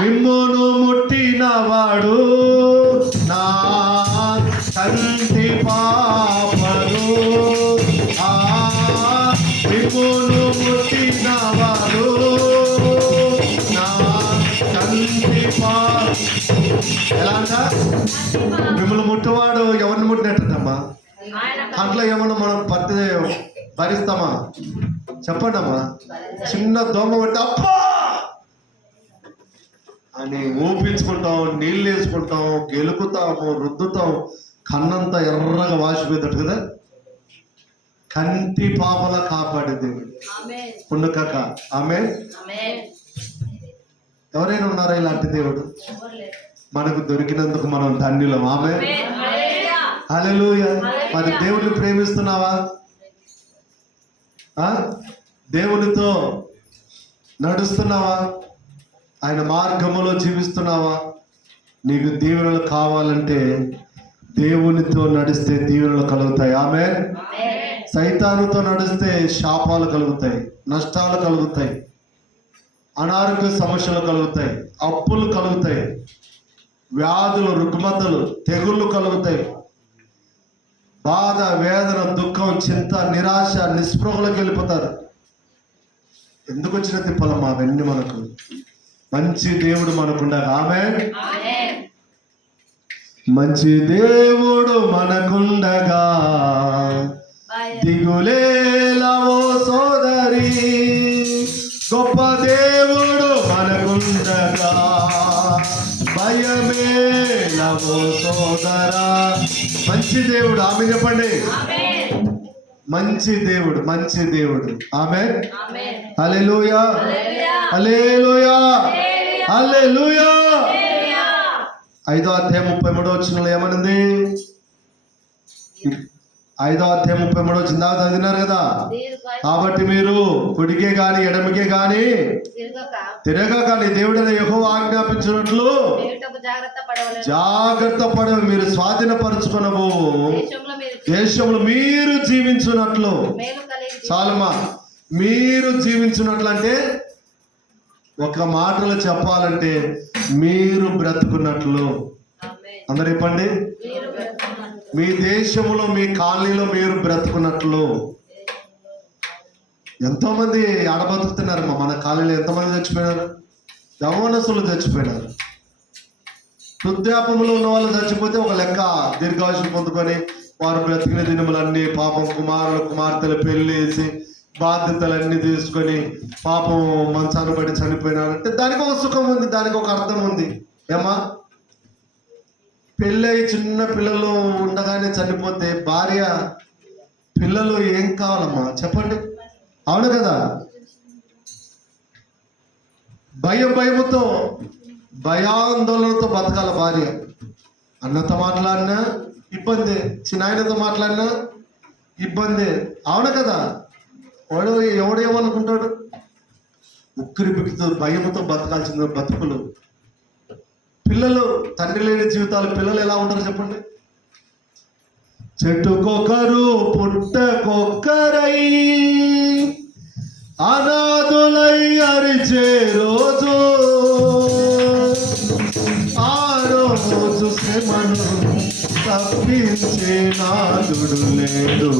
మిమ్మును ముట్టినవాడు నా కంటి పాపను, మిమ్మును ముట్టినవాడు నా కంటి పాప. ఎలా అంట? మిమ్మల్ని ముట్టవాడు ఎవరిని ముట్టినట్టమ్మా? అట్లా ఏమన్నా మనం పత్తి భరిస్తామా? చెప్పండి అమ్మా. చిన్న దోమ పట్టి అబ్బా అని ఊపించుకుంటాం, నీళ్ళు వేసుకుంటాం, గెలుకుతాము, రుద్దుతాం, కన్నంతా ఎర్రగా వాసిపోయేటట్టు కదా. కంటి పాపలా కాపాడే దేవుడు పుణ్యకక్క. ఆమె ఎవరైనా ఉన్నారా ఇలాంటి దేవుడు? మనకు దొరికినందుకు మనం ధన్యులం. ఆమె హల్లెలూయా. మరి దేవుడిని ప్రేమిస్తున్నావా? దేవునితో నడుస్తున్నావా? ఆయన మార్గములో జీవిస్తున్నావా? నీకు దీవెనలు కావాలంటే దేవునితో నడిస్తే దీవెనలు కలుగుతాయి. ఆమె సైతానుతో నడిస్తే శాపాలు కలుగుతాయి, నష్టాలు కలుగుతాయి, అనారోగ్య సమస్యలు కలుగుతాయి, అప్పులు కలుగుతాయి, వ్యాధులు, రుగ్మతలు, తెగుళ్ళు కలుగుతాయి, బాధ, వేదన, దుఃఖం, చింత, నిరాశ, నిస్పృహలకు వెళ్ళిపోతారు. ఎందుకు వచ్చిన తిప్పలమ్మా అవన్నీ? మనకు మంచి దేవుడు మనకుండాలి. ఆమె మంచి దేవుడు మనకుండగా దిగులేలవో సోదరి, గొప్ప దేవుడు మనకుండగా భయమేలవో సోదరా. మంచి దేవుడు. ఆమె చెప్పండి. మంచి దేవుడు, మంచి దేవుడు. ఆమె హల్లెలూయా, హల్లెలూయా, హల్లెలూయా. 5వ అధ్యాయం 33వ వచనంలో ఏమనుంది? 5వ అధ్యాయం 33వ వచనం దాకా చదివినారు కదా. కాబట్టి మీరు కుడికే గాని ఎడమికే గాని తిరగక నీ దేవుడైన యెహోవా ఆజ్ఞాపించినట్లు జాగ్రత్త పడవ మీరు స్వాధీనపరచుకొనబో దేశంలో మీరు జీవించున్నట్లు. చాలమ్మా, మీరు జీవించున్నట్లు అంటే ఒక మాటలో చెప్పాలంటే మీరు బ్రతుకున్నట్లు. అందరు చెప్పండి. మీ దేశంలో, మీ కాలనీలో మీరు బ్రతుకున్నట్లు. ఎంతో మంది ఆడబతుకుతున్నారమ్మా. మన కాలనీలో ఎంతమంది చచ్చిపోయినారు? యవ్వనస్తులు చచ్చిపోయినారు. వృద్ధాపంలో ఉన్న వాళ్ళు చచ్చిపోతే ఒక లెక్క, దీర్ఘాయుషం పొందుకొని వారు బ్రతికిన దినములన్నీ పాపం కుమారులు కుమార్తెలు పెళ్ళేసి బాధ్యతలన్నీ తీసుకొని పాపం మంచాన్ని బట్టి చనిపోయినారంటే దానికి ఒక సుఖం ఉంది, దానికి ఒక అర్థం ఉంది. ఏమా, పెళ్ళయి చిన్న పిల్లలు ఉండగానే చనిపోతే భార్య పిల్లలు ఏం కావాలమ్మా చెప్పండి? అవును కదా. భయముతో భయాందోళనతో బతకాల భార్య. అన్నతో మాట్లాడినా ఇబ్బంది, చిన్నాయనతో మాట్లాడినా ఇబ్బంది. అవును కదా. ఎవడేమనుకుంటాడు? ఉక్కిరి బిక్కితో భయముతో బతకాల్సిన బతుకులు. పిల్లలు, తండ్రి లేని జీవితాలు. పిల్లలు ఎలా ఉంటారు చెప్పండి? చెట్టుకొకరు పుట్టకొక్కరై అనాథులై అరిచే రోజు శ్రమను తప్పించే నాదుడు లేడు.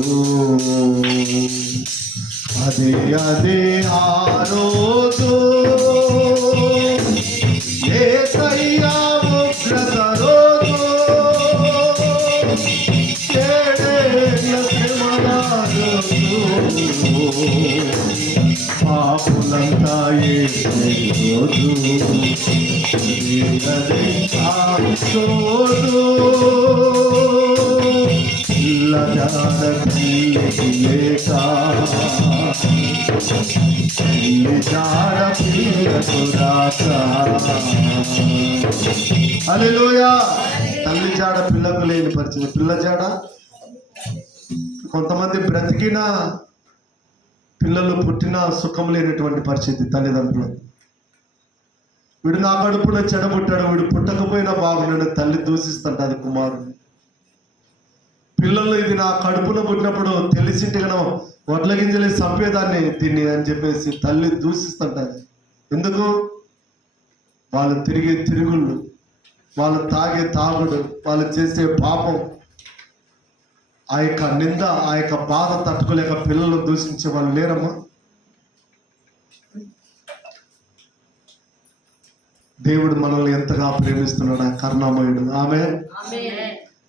అదే ఆ రోజు యేసయ్యా ఉగ్రత రోజు, ఏడేళ్ల శ్రమల రోజు, పాపులంతా యేసే రోజు. అదే ఆ రోజు పిల్లజాడ పిల్లికి లేక, పిల్లిజాడ పిల్లకు రాక. హల్లెలూయా. తల్లి జాడ పిల్లకు లేని పరిచయం. పిల్ల జాడ కొంతమంది బ్రతికిన పిల్లలు పుట్టిన సుఖం లేనటువంటి పరిస్థితి తల్లిదండ్రులు. వీడు నా కడుపులో చెడబుట్టాడు, వీడు పుట్టకపోయినా బాగున్నాడు తల్లి దూషిస్తుంటది కుమారుడు. పిల్లలు ఇది నా కడుపులో పుట్టినప్పుడు తెలిసింటి కన్నా వడ్ల గింజలు చంపేదాన్ని తిని అని చెప్పేసి తల్లి దూషిస్తుంటది. ఎందుకు? వాళ్ళు తిరిగే తిరుగుళ్ళు, వాళ్ళు తాగే తాగుడు, వాళ్ళు చేసే పాపం, ఆ యొక్క నింద, ఆ యొక్క బాధ తట్టుకోలేక పిల్లలు దూషించే వాళ్ళు లేరమ్మా. దేవుడు మనల్ని ఎంతగా ప్రేమిస్తున్నాడు ఆ కరుణామయుడు. ఆమె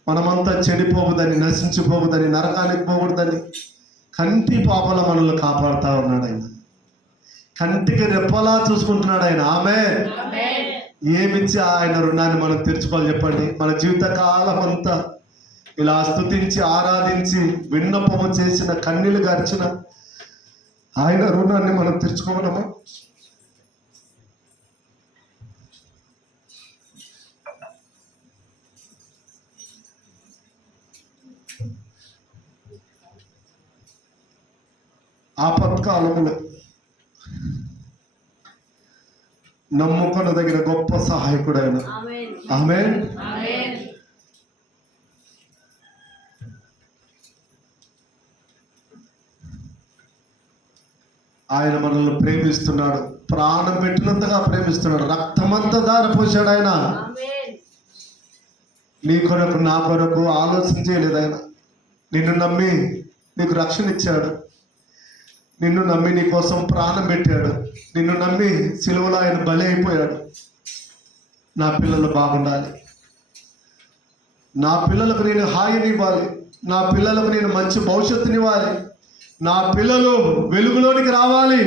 మనమంతా చెడిపోకూడదని, నశించిపోకూడదని, నరకానికి పోకూడదని కంటి పాపల మనల్ని కాపాడుతూ ఉన్నాడు ఆయన. కంటికి రెప్పలా చూసుకుంటున్నాడు ఆయన. ఆమె ఏమిచ్చి ఆయన రుణాన్ని మనం తీర్చుకోవాలి చెప్పండి? మన జీవిత కాలం అంతా ఇలా స్తుతించి ఆరాధించి విన్నపము చేసిన, కన్నీళ్లు గార్చిన ఆయన రుణాన్ని మనం తీర్చుకోవడమా? ఆపత్కాలంలో నమ్ముకున్న దగ్గర గొప్ప సహాయకుడు ఆయన. ఆమేన్. ఆయన మనల్ని ప్రేమిస్తున్నాడు, ప్రాణం పెట్టినంతగా ప్రేమిస్తున్నాడు, రక్తమంతా దారిపోసాడు ఆయన. నీ కొరకు నా కొరకు ఆలోచన చేయలేదు ఆయన. నిన్ను నమ్మి నీకు రక్షణ ఇచ్చాడు, నిన్ను నమ్మి నీ కోసం ప్రాణం పెట్టాడు, నిన్ను నమ్మి సిలువలో ఆయన బలి అయిపోయాడు. నా పిల్లలు బాగుండాలి, నా పిల్లలకు నేను హాయినివ్వాలి, నా పిల్లలకు నేను మంచి భవిష్యత్తునివ్వాలి, నా పిల్లలు వెలుగులోనికి రావాలి,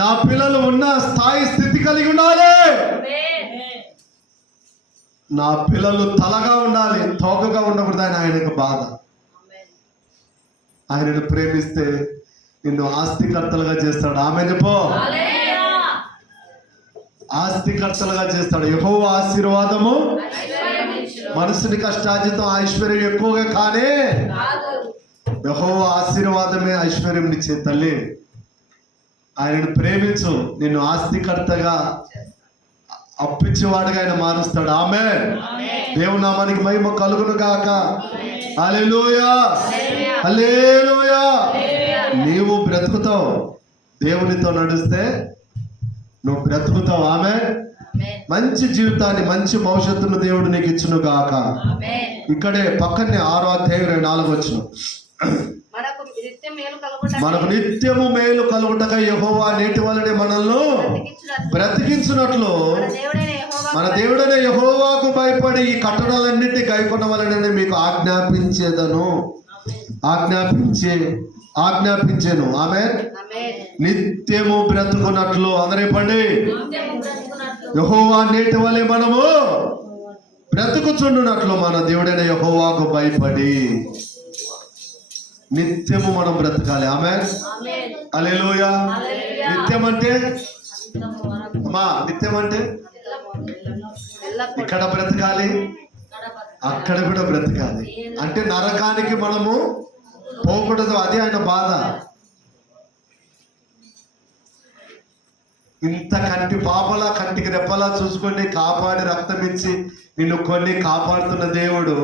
నా పిల్లలు ఉన్న స్థాయి స్థితి కలిగి ఉండాలి, నా పిల్లలు తలగా ఉండాలి, తోకగా ఉండకూడదు అని ఆయనకు బాధ. ఆయనను ప్రేమిస్తే నిన్ను ఆస్తికర్తలుగా చేస్తాడు. ఆమె చెప్పో, ఆస్తికర్తలుగా చేస్తాడు. యెహోవా ఆశీర్వాదము మనుషుని కష్టార్జితం ఐశ్వర్యం ఎక్కువగా కానే, యెహోవా ఆశీర్వాదమే ఐశ్వర్యం ఇచ్చే తల్లి. ఆయనను ప్రేమించు, నిన్ను ఆస్తికర్తగా అప్పించేవాడుగా ఆయన మారుస్తాడు. ఆమె దేవుని నామానికి మహిమ కలుగును గాక. హల్లెలూయా, హల్లెలూయా. నీవు బ్రతుకుతావు, దేవునితో నడిస్తే నువ్వు బ్రతుకుతావు. ఆమె మంచి జీవితాన్ని, మంచి భవిష్యత్తును దేవుడు నీకు ఇచ్చును గాక. ఇక్కడే పక్కనే 6వ అధ్యాయం 24వ వచనం, మనకు నిత్యము మేలు కలుగుటకై యెహోవా నేటి వలనే మనల్ని బ్రతికించున్నట్లు మన దేవుడైన యెహోవాకు భయపడి ఈ కట్టడలన్నింటినీ గైకొన్న వలననే మీకు ఆజ్ఞాపించాను. ఆమె నిత్యము బ్రతుకున్నట్లు, అందరే పండి, యెహోవా నేటి వలె మనము బ్రతుకుచుండునట్లు మన దేవుడైన యెహోవాకు భయపడి నిత్యము మనం బ్రతకాలి. ఆమె హల్లెలూయా. నిత్యం అంటే అమ్మా, నిత్యం అంటే ఇక్కడ బ్రతకాలి, అక్కడ కూడా బ్రతకాలి. అంటే నరకానికి మనము పోకూడదు, అది ఆయన బాధ. ఇంత కంటి పాపలా, కంటికి రెప్పలా చూసుకొని కాపాడి రక్తం ఇచ్చి నిన్ను కొన్ని కాపాడుతున్న దేవుడు,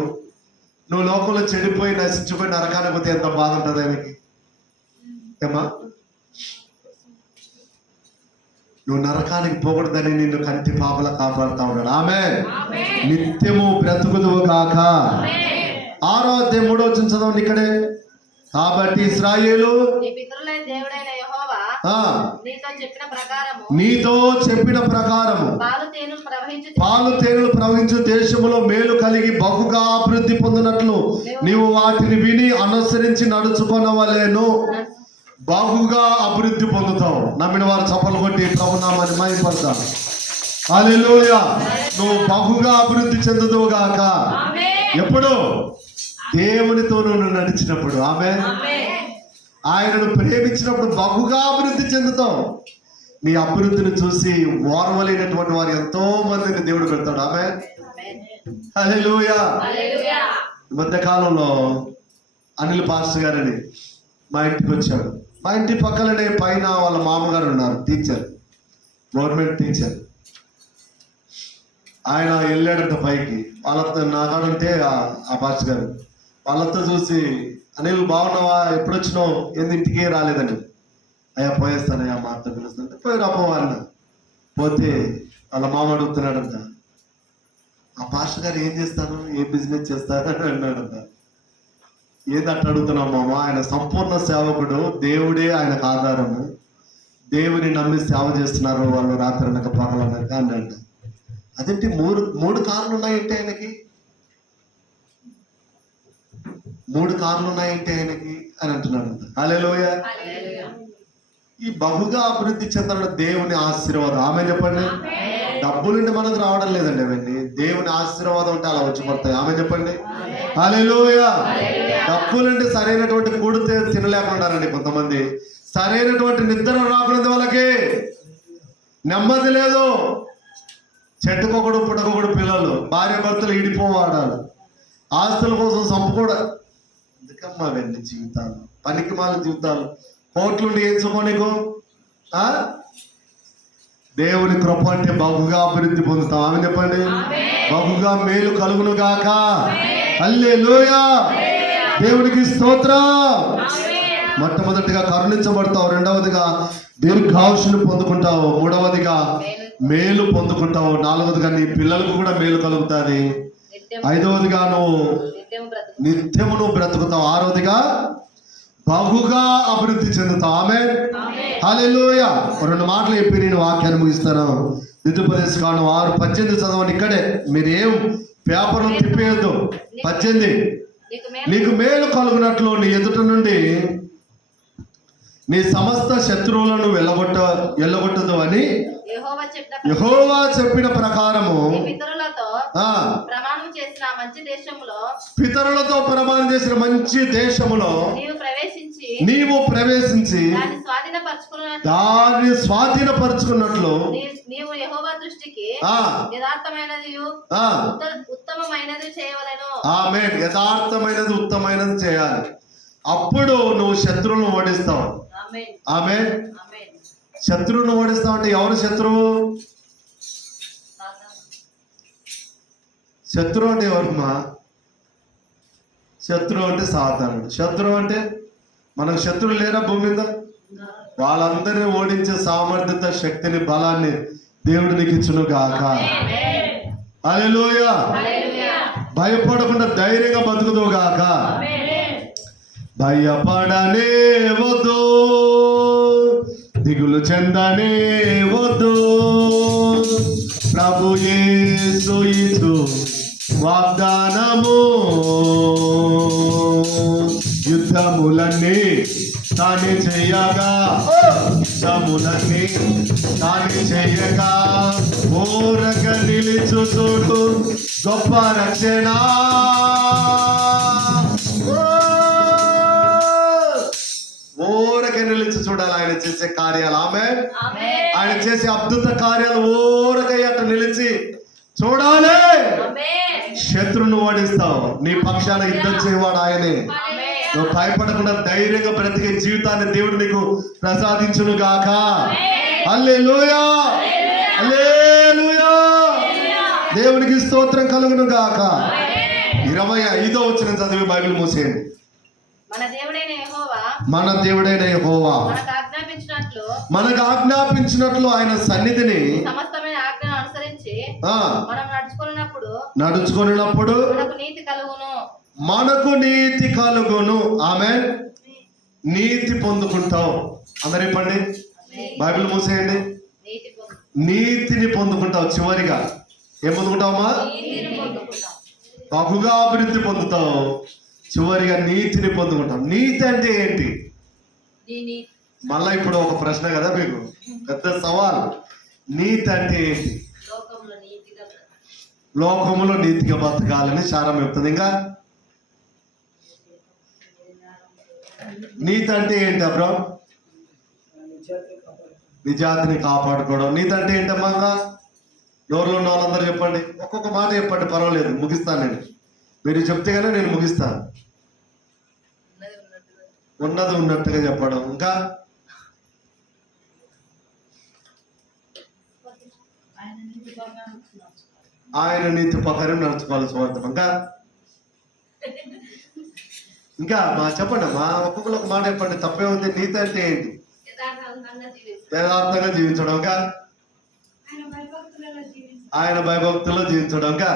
నువ్వు లోకంలో చెడిపోయి నశించిపోయి నరకానికి పోతే ఎంత బాధ ఉంటుంది ఆయనకి. ఏమా? నువ్వు నరకానికి పోకూడదని నిన్ను కంటి పాపల కాపాడుతా ఉన్నాడు. ఆమేన్. నిత్యము బ్రతుకుదువు గాక. 6వ అధ్యాయం 3వ వచనం చదవండి ఇక్కడే. కాబట్టి ఇశ్రాయేలు నీతో చెప్పిన ప్రకారము పాలు తేనెలు ప్రవహించు దేశములో మేలు కలిగి బహుగా అభివృద్ధి పొందినట్లు నీవు వాటిని విని అనుసరించి నడుచుకొనవలెను. బహుగా అభివృద్ధి పొందుతావు. నమ్మిన వారు చప్పలు కొట్టి ప్రభునామాన్ని మహిమపడతారు. హల్లెలూయా. నువ్వు బహుగా అభివృద్ధి చెందుతావు గాక. ఎప్పుడు? దేవునితో నువ్వు నడిచినప్పుడు. ఆమేన్. ఆయనను ప్రేమించినప్పుడు బహుగా అభివృద్ధి చెందుతావు. నీ అభివృద్ధిని చూసి ఓర్వలేనటువంటి వారు ఎంతో మందిని దేవుడు పెడతాడు. ఆమేన్. హల్లెలూయా. ఈ మధ్య కాలంలో అనిల్ పాస్టర్ గారని మా ఇంటికి వచ్చాడు. మా ఇంటి పక్కలనే పైన వాళ్ళ మామగారు ఉన్నారు, టీచర్, గవర్నమెంట్ టీచర్. ఆయన వెళ్ళాడంట పైకి. వాళ్ళతో నాకాడంటే ఆ పాస్టర్ గారు వాళ్ళతో చూసి, అనిల్ బాగున్నావా, ఎప్పుడు వచ్చినావు, ఏంది ఇంటికి రాలేదని. అయ్యా పోయేస్తానయ్యా మా అత్త పిలుస్తుంటే పోయి రాపోవాలన్న. పోతే వాళ్ళ మామ అడుగుతున్నాడంట, ఆ పాస్టర్ గారు ఏం చేస్తాను, ఏ బిజినెస్ చేస్తారు అని అన్నాడంట. ఏదంట అడుగుతున్నావు మామ, ఆయన సంపూర్ణ సేవకుడు, దేవుడే ఆయనకు ఆధారము, దేవుని నమ్మి సేవ చేస్తున్నారు వాళ్ళు రాత్రి అనక పగలనక అన్నాడు. అదేంటి మూడు కార్లు ఉన్నాయంటే ఆయనకి, 3 కార్లు ఉన్నాయంటే ఆయనకి అని అంటున్నాడు. హల్లెలూయా. ఈ బహుగా అభివృద్ధి చెందడం దేవుని ఆశీర్వాదం. ఆమె చెప్పండి. డబ్బులుండి మనకు రావడం లేదండి అవన్నీ, దేవుని ఆశీర్వాదం ఉంటే అలా వచ్చి పడతాయి. ఆమె చెప్పండి. హల్లెలూయా. డబ్బులుండి సరైనటువంటి కూడు తినలేకుండారండి కొంతమంది. సరైనటువంటి నిద్ర రాకున్నది వాళ్ళకి, నెమ్మది లేదు. చెట్టుకొకడు పుట్టకొకడు పిల్లలు, భార్య భర్తలు ఈడిపోవాడాలి, ఆస్తుల కోసం సంపుకోడా. ఎందుకమ్మా అవన్నీ జీవితాలు, పనికి మాల జీవితాలు. కోట్లుండి ఏం సుఖం నీకు? దేవుని కృప అంటే బహుగా అభివృద్ధి పొందుతాం. ఆమె చెప్పండి. బహుగా మేలు కలుగును గాక. హల్లెలూయా. దేవునికి స్తోత్రం. మొట్టమొదటిగా కరుణించబడతావు, రెండవదిగా దీర్ఘాయుష్ను పొందుకుంటావు, మూడవదిగా మేలు పొందుకుంటావు, నాలుగవదిగా నీ పిల్లలకు కూడా మేలు కలుగుతుంది, ఐదవదిగా నువ్వు నిత్యము నువ్వు బ్రతుకుతావు, ఆరవదిగా బహుగా అభివృద్ధి చెందుతావు. ఆమేన్. హల్లెలూయా. 2 మాటలు చెప్పి నేను వాక్యాన్ని ముగిస్తాను. ద్వితీయోపదేశకాండం 6:18 చదవండి. ఇక్కడే మీరు ఏం పేపర్లు తిప్పేయద్దు. 18 నీకు మేలు కలుగునట్లు నీ ఎదుట నుండి నీ సమస్త శత్రువులను వెళ్ళగొట్టదు అని యెహోవా చెప్పిన ప్రకారము పితరులతో ప్రమాణం చేసిన మంచి దేశములో నీవు ప్రవేశించి దాన్ని స్వాధీనపరుచుకున్నట్లు నీవు యెహోవా దృష్టికి ఉత్తమమైనది చేయవలెను. ఆమేన్. యథార్థమైనది ఉత్తమమైనది చేయాలి. అప్పుడు నువ్వు శత్రువులను ఓడిస్తావు. ఆమేన్. శత్రువును ఓడిస్తావు అంటే ఎవరు శత్రువు? శత్రువు అంటే ఎవరమ్మా? శత్రువు అంటే సాతానుడు. శత్రువు అంటే మనకు శత్రువులు లేరా భూమి మీద? వాళ్ళందరినీ ఓడించే సామర్థ్యత, శక్తిని, బలాన్ని దేవుడు నీకు ఇచ్చును గాక. హల్లెలూయా. భయపడకుండా ధైర్యంగా బతుకుదువు గాక. భయపడనే వద్దు, దిగులు చెందనే వద్దు, ప్రభు యేసు ఇచ్చు వాగ్దానము, యుద్ధములన్నీ తానే చేయగా, యుద్ధములన్నీ తానే చేయగా, ఊరక నిలిచు చూడు గొప్ప రక్షణ. ఊరక నిలిచి చూడాలి ఆయన చేసే కార్యాలు. ఆమేన్. ఆయన చేసే అద్భుత కార్యాలు ఊరక అట్లా నిలిచి చూడాలి. శత్రువును ఓడిస్తావు. నీ పక్షాన యుద్ధం చేయవాడు ఆయనే. నువ్వు భయపడకుండా ధైర్యంగా బ్రతికే జీవితాన్ని దేవుడు నీకు ప్రసాదించును గాక. హల్లెలూయా. హల్లెలూయా. దేవునికి స్తోత్రం కలుగును గాక. 25వ వచనం చదివి బైబిల్ మూసేయండి. మన దేవుడైన యెహోవా మన దేవుడైన యెహోవా మనకు మనకు ఆజ్ఞాపించినట్లు ఆయన సన్నిధిని సమస్తమైన ఆజ్ఞను అనుసరించి మనం నడుచుకున్నప్పుడు మనకు నీతి కలుగును. ఆమేన్. నీతి పొందుకుంటావు. అందరూ చెప్పండి, బైబిల్ మూసేయండి. నీతిని పొందుకుంటావు. చివరిగా ఏం పొందుకుంటావమ్మా? బహుగా అభివృద్ధి పొందుతావు. చివరిగా నీతిని పొందుకుంటావు. నీతి అంటే ఏంటి? మళ్ళా ఇప్పుడు ఒక ప్రశ్న కదా మీకు, పెద్ద సవాల్. నీతి అంటే ఏంటి? లోకములో నీతిగా బతకాలని సారం చెప్తుంది. ఇంకా నీతి అంటే ఏంటి అబ్రో? నిజాతిని కాపాడుకోవడం. నీతి అంటే ఏంటమ్మా? నోరులో ఉన్న వాళ్ళందరూ చెప్పండి, ఒక్కొక్క మాట చెప్పండి, పర్వాలేదు, ముగిస్తాను నేను. మీరు చెప్తే కానీ నేను ముగిస్తాను. ఉన్నది ఉన్నట్టుగా చెప్పడం. ఇంకా ఆయన నీతి ప్రకారం నడుచుకోవాలి స్వార్థం. ఇంకా మా చెప్పండి అమ్మా, ఒక్కొక్కరు ఒక మాట చెప్పండి, తప్పే ఉంది. నీతి అంటే ఏంటి? యథార్థంగా జీవించడం. ఇంకా ఆయన భయభక్తుల్లో జీవించడం. ఇంకా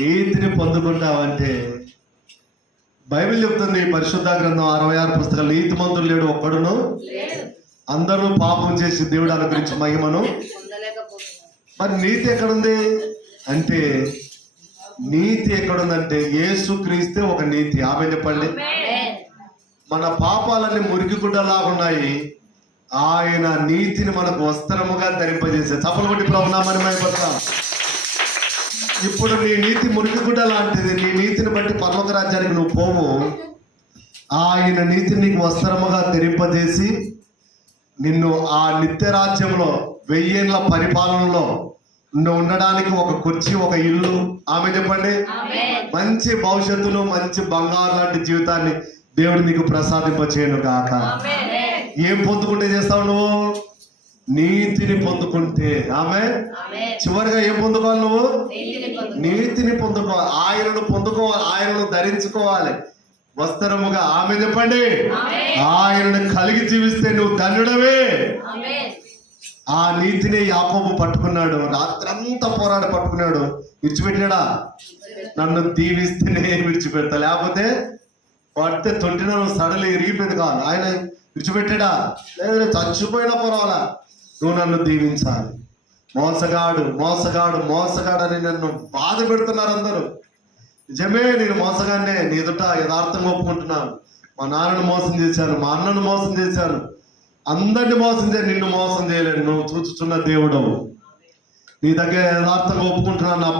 నీతిని పొందుకుంటావంటే బైబిల్ చెప్తుంది, పరిశుద్ధ గ్రంథం 66 పుస్తకాలు, నీతిమంతుడు లేడు ఒక్కడును, అందరూ పాపం చేసి దేవుడు అనుగ్రహించి మహిమను. మరి నీతి ఎక్కడుంది అంటే, నీతి ఎక్కడుందంటే యేసుక్రీస్తే ఒక నీతి. ఆమె చెప్పండి. మన పాపాలన్నీ మురికి గుడ్డలాగున్నాయి, ఆయన నీతిని మనకు వస్త్రముగా ధరింపజేసే. చప్పలు కొట్టి ప్రభునామని మైపడతాం. ఇప్పుడు నీ నీతి మురికి గుడ్డ లాంటిది. నీ నీతిని బట్టి పరలోక రాజ్యానికి నువ్వు పోవు. ఆయన నీతిని నీకు వస్త్రముగా ధరింపజేసి నిన్ను ఆ నిత్య రాజ్యంలో 1000 ఏళ్ల పరిపాలనలో నువ్వు ఉండడానికి ఒక కుర్చీ, ఒక ఇల్లు. ఆమె చెప్పండి. మంచి భవిష్యత్తులో మంచి బంగారు లాంటి జీవితాన్ని దేవుడు నీకు ప్రసాదింపచేయను గాక. ఏం పొందుకుంటే చేస్తావు నువ్వు? నీతిని పొందుకుంటే. ఆమె చివరిగా ఏం పొందుకోవాలి నువ్వు? నీతిని పొందుకోవాలి. ఆయనను పొందుకోవాలి, ఆయనను ధరించుకోవాలి వస్త్రముగా. ఆమె చెప్పండి. ఆయనను కలిగి జీవిస్తే నువ్వు ధన్యుడవే. ఆ నీతిని యాకోబు పట్టుకున్నాడు, రాత్రంతా పోరాడి పట్టుకున్నాడు. విడిచిపెట్టాడా? నన్ను దీవిస్తేనే విడిచిపెడతా, లేకపోతే పడితే తొంటిన సడలు ఇరిగిపోయింది కాదు. ఆయన విడిచిపెట్టాడా? లేదు, చచ్చిపోయినా పర్వాలా, నువ్వు నన్ను దీవించాలి. మోసగాడు మోసగాడు మోసగాడు అని నన్ను బాధ పెడుతున్నారు అందరూ. నిజమే, నేను మోసగానే, నీ ఎదుట యథార్థంగా ఒప్పుకుంటున్నాను. మా నాన్నను మోసం చేశాను, మా అన్నను మోసం చేశాను, అందరిని మోసం చేయ, నిన్ను మోసం చేయలేను. నువ్వు చూచుచున్న దేవుడవు. నీ దగ్గర యథార్థంగా ఒప్పుకుంటున్నాను నా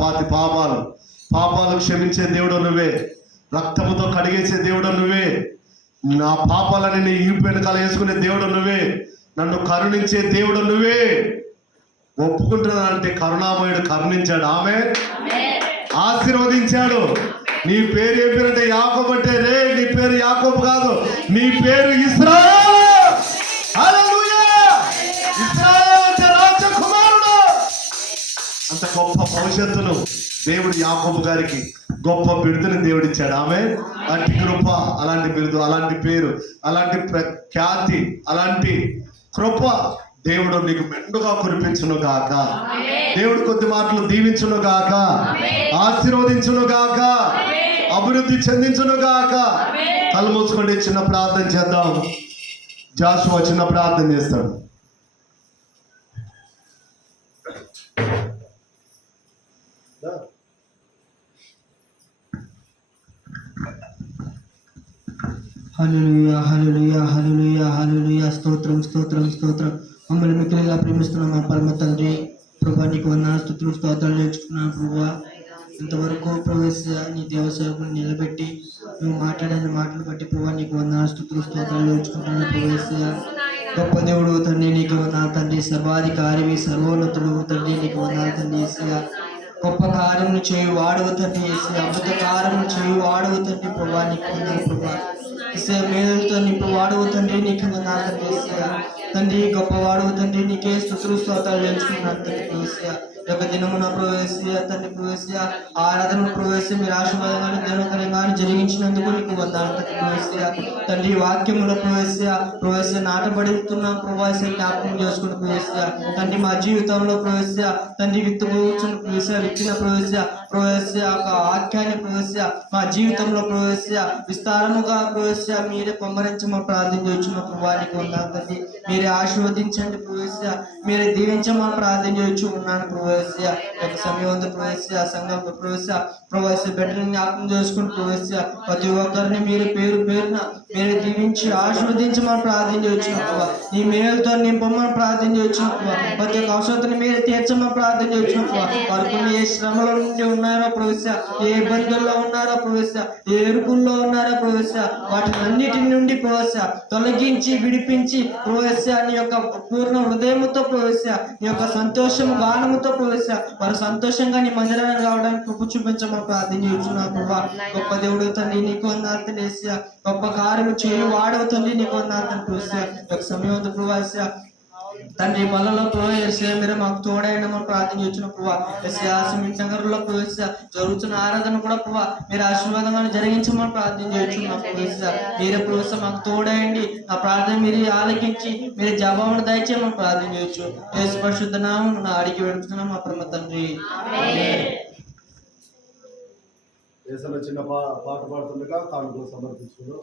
పాపాలు క్షమించే దేవుడు నువ్వే, రక్తముతో కడిగేసే దేవుడు నువ్వే, నా పాపాలని నీ ఈపు వెనకాల వేసుకునే దేవుడు నువ్వే, నన్ను కరుణించే దేవుడు నువ్వే. ఒప్పుకుంటున్నానంటే కరుణామయుడు కరుణించాడు. ఆమె ఆశీర్వదించాడు. నీ పేరు ఏం పేరంటే యాకోబు. అంటే రే, నీ పేరు యాకోబు కాదు, నీ పేరు ఇశ్రాయేలు. హల్లెలూయా! ఇశ్రాయేలు అంటే రాజకుమారుడు. అంత గొప్ప భవిష్యత్తును దేవుడు యాకోబు గారికి గొప్ప బిరుదుని దేవుడిచ్చాడు. ఆమె అలాంటి కృప, అలాంటి బిరుదు, అలాంటి పేరు, అలాంటి ఖ్యాతి, అలాంటి కృప దేవుడు నీకు మెండుగా కురిపించును గాక. దేవుడు కొద్ది మాటలు దీవించును గాక, ఆశీర్వదించును గాక, అభివృద్ధి చెందించును గాక. కళ్ళు మూసుకోండి, చిన్న ప్రార్థన చేద్దాం. జాషువా చిన్న ప్రార్థన చేస్తాడు. హల్లెలూయా హల్లెలూయా హల్లెలూయా హల్లెలూయా. స్తోత్రం స్తోత్రం స్తోత్రం. మమ్మల్ని మిక్కిలిగా ప్రేమిస్తున్నాం మా పరమ తండ్రి. ప్రభా, నీకు వందనాలు, స్తుతులు, స్తోత్రాలు నేర్చుకున్నాను ప్రభా. ఇంతవరకు ప్రవేశ నీ దేవసేవకుని నిలబెట్టి నువ్వు మాట్లాడిన మాటలు బట్టి ప్రభా నీకు వందనాలు, స్తుతులు, స్తోత్రాలు నేర్చుకుంటున్నాను ప్రవేశ. గొప్ప దేవుడు తండ్రి, నీకు వందనాలు తండ్రి. సర్వాధికారివి, సర్వోన్నతుడు తండ్రి, నీకు వందనాలు తండ్రి. గొప్ప కార్యములు చేయు వాడవు తండ్రి. అద్భుత కార్యములు చేయు వాడవు తండ్రి ప్రభా, నీకు వందనాలు ప్రభా. మేలుతో నింపు వాడవు తండ్రి, నీకు వందనాలు తండ్రి. తండ్రి గొప్పవాడు తండ్రి నీకే స్తుతులు స్తోత్రాలు చెల్లించుకున్నాను తండ్రి ప్రభువా. ఈ యొక్క దినమున ప్రవేశ తండ్రి ప్రవేశ ఆరాధన ప్రవేశ మీరు ఆశీర్వాదాన్ని దినకరంగానే జరిగించినందుకు నీకు వందాలు తండ్రి ప్రవేశ. తండ్రి వాక్యముల ప్రవేశ నాటబడుతున్నాం ప్రవేశ జ్ఞాపకం చేసుకుని ప్రవేశ. తండ్రి మా జీవితంలో ప్రవేశ తండ్రి విత్తుకోవచ్చుని ప్రవేశ విత్తిన ప్రవేశ ఒక వాక్యాన్ని ప్రవేశ మా జీవితంలో ప్రవేశ విస్తారముగా ప్రవేశ మీరే పంపరించమని ప్రార్థించవచ్చున్న ప్రభానికి ఉన్నాను తండ్రి. మీరే ఆశీర్వదించండి ప్రవేశ మీరే దీవించమని ప్రార్థించవచ్చు ఉన్నాను ప్రవేశ. ఒక సమయం ప్రవేశ సంఘంలో ప్రవేశ బిడ్డని జ్ఞాపకం చేసుకుని ప్రవేశ ప్రతి ఒక్కరిని మీరు పేరు పేరున మీరు దీవించి ఆశీర్వదించమని ప్రార్థించవచ్చు ప్రభావ. నీ మేలుతో నింపమని ప్రార్థించవచ్చు ప్రభావ. ప్రతి ఒక్క అవసరతని మీరు తీర్చమని ప్రార్థించవచ్చు ప్రభావ. వారికి ఏ శ్రమలో నుండి ఉన్నారో ప్రవేశ ఏ ఇబ్బందుల్లో ఉన్నారో ప్రవేశ ఏ ఎరుకుల్లో ఉన్నారో ప్రవేశ వాటిని అన్నిటి నుండి ప్రవేశ తొలగించి విడిపించి ప్రవేశ నీ యొక్క పూర్ణ హృదయముతో ప్రవేశ నీ యొక్క సంతోషము గానముతో ప్రవేశ వారు సంతోషంగా నీ మందిరానికి రావడానికి కృప చూపించమని ప్రార్థించున్నాను ప్రభావ. గొప్ప దేవుడు తండ్రి నీకు వందనాలు ఏసయ్యా. గొప్ప కార్యము చేయి వాడవు తండ్రి నీకు వందనాలు ప్రవేశ. ఒక సమయం ప్రవేశ తండ్రి పనులలో ప్రవేశ మీరు మాకు తోడైన మనం ప్రార్థించిన ప్రభావ. సిమెంట్ నగర్లో ప్రవేశ జరుగుతున్న ఆరాధన కూడా ప్రభావ మీరు ఆశీర్వాదంగా జరిగించమని ప్రార్థించున్నాం ప్రవేశ. మీరే ప్రవేశ మాకు తోడైండి ఆ ప్రార్థన మీరు ఆలకించి మీరు జవాబును దయచేయమని ప్రార్థించవచ్చు. యేసు పరిశుద్ధ నామమున అడిగి పెడుతున్నాం మా పరమ తండ్రి. చిన్న పాట పాడుతుండగా తాను సమర్పించుకున్నాం.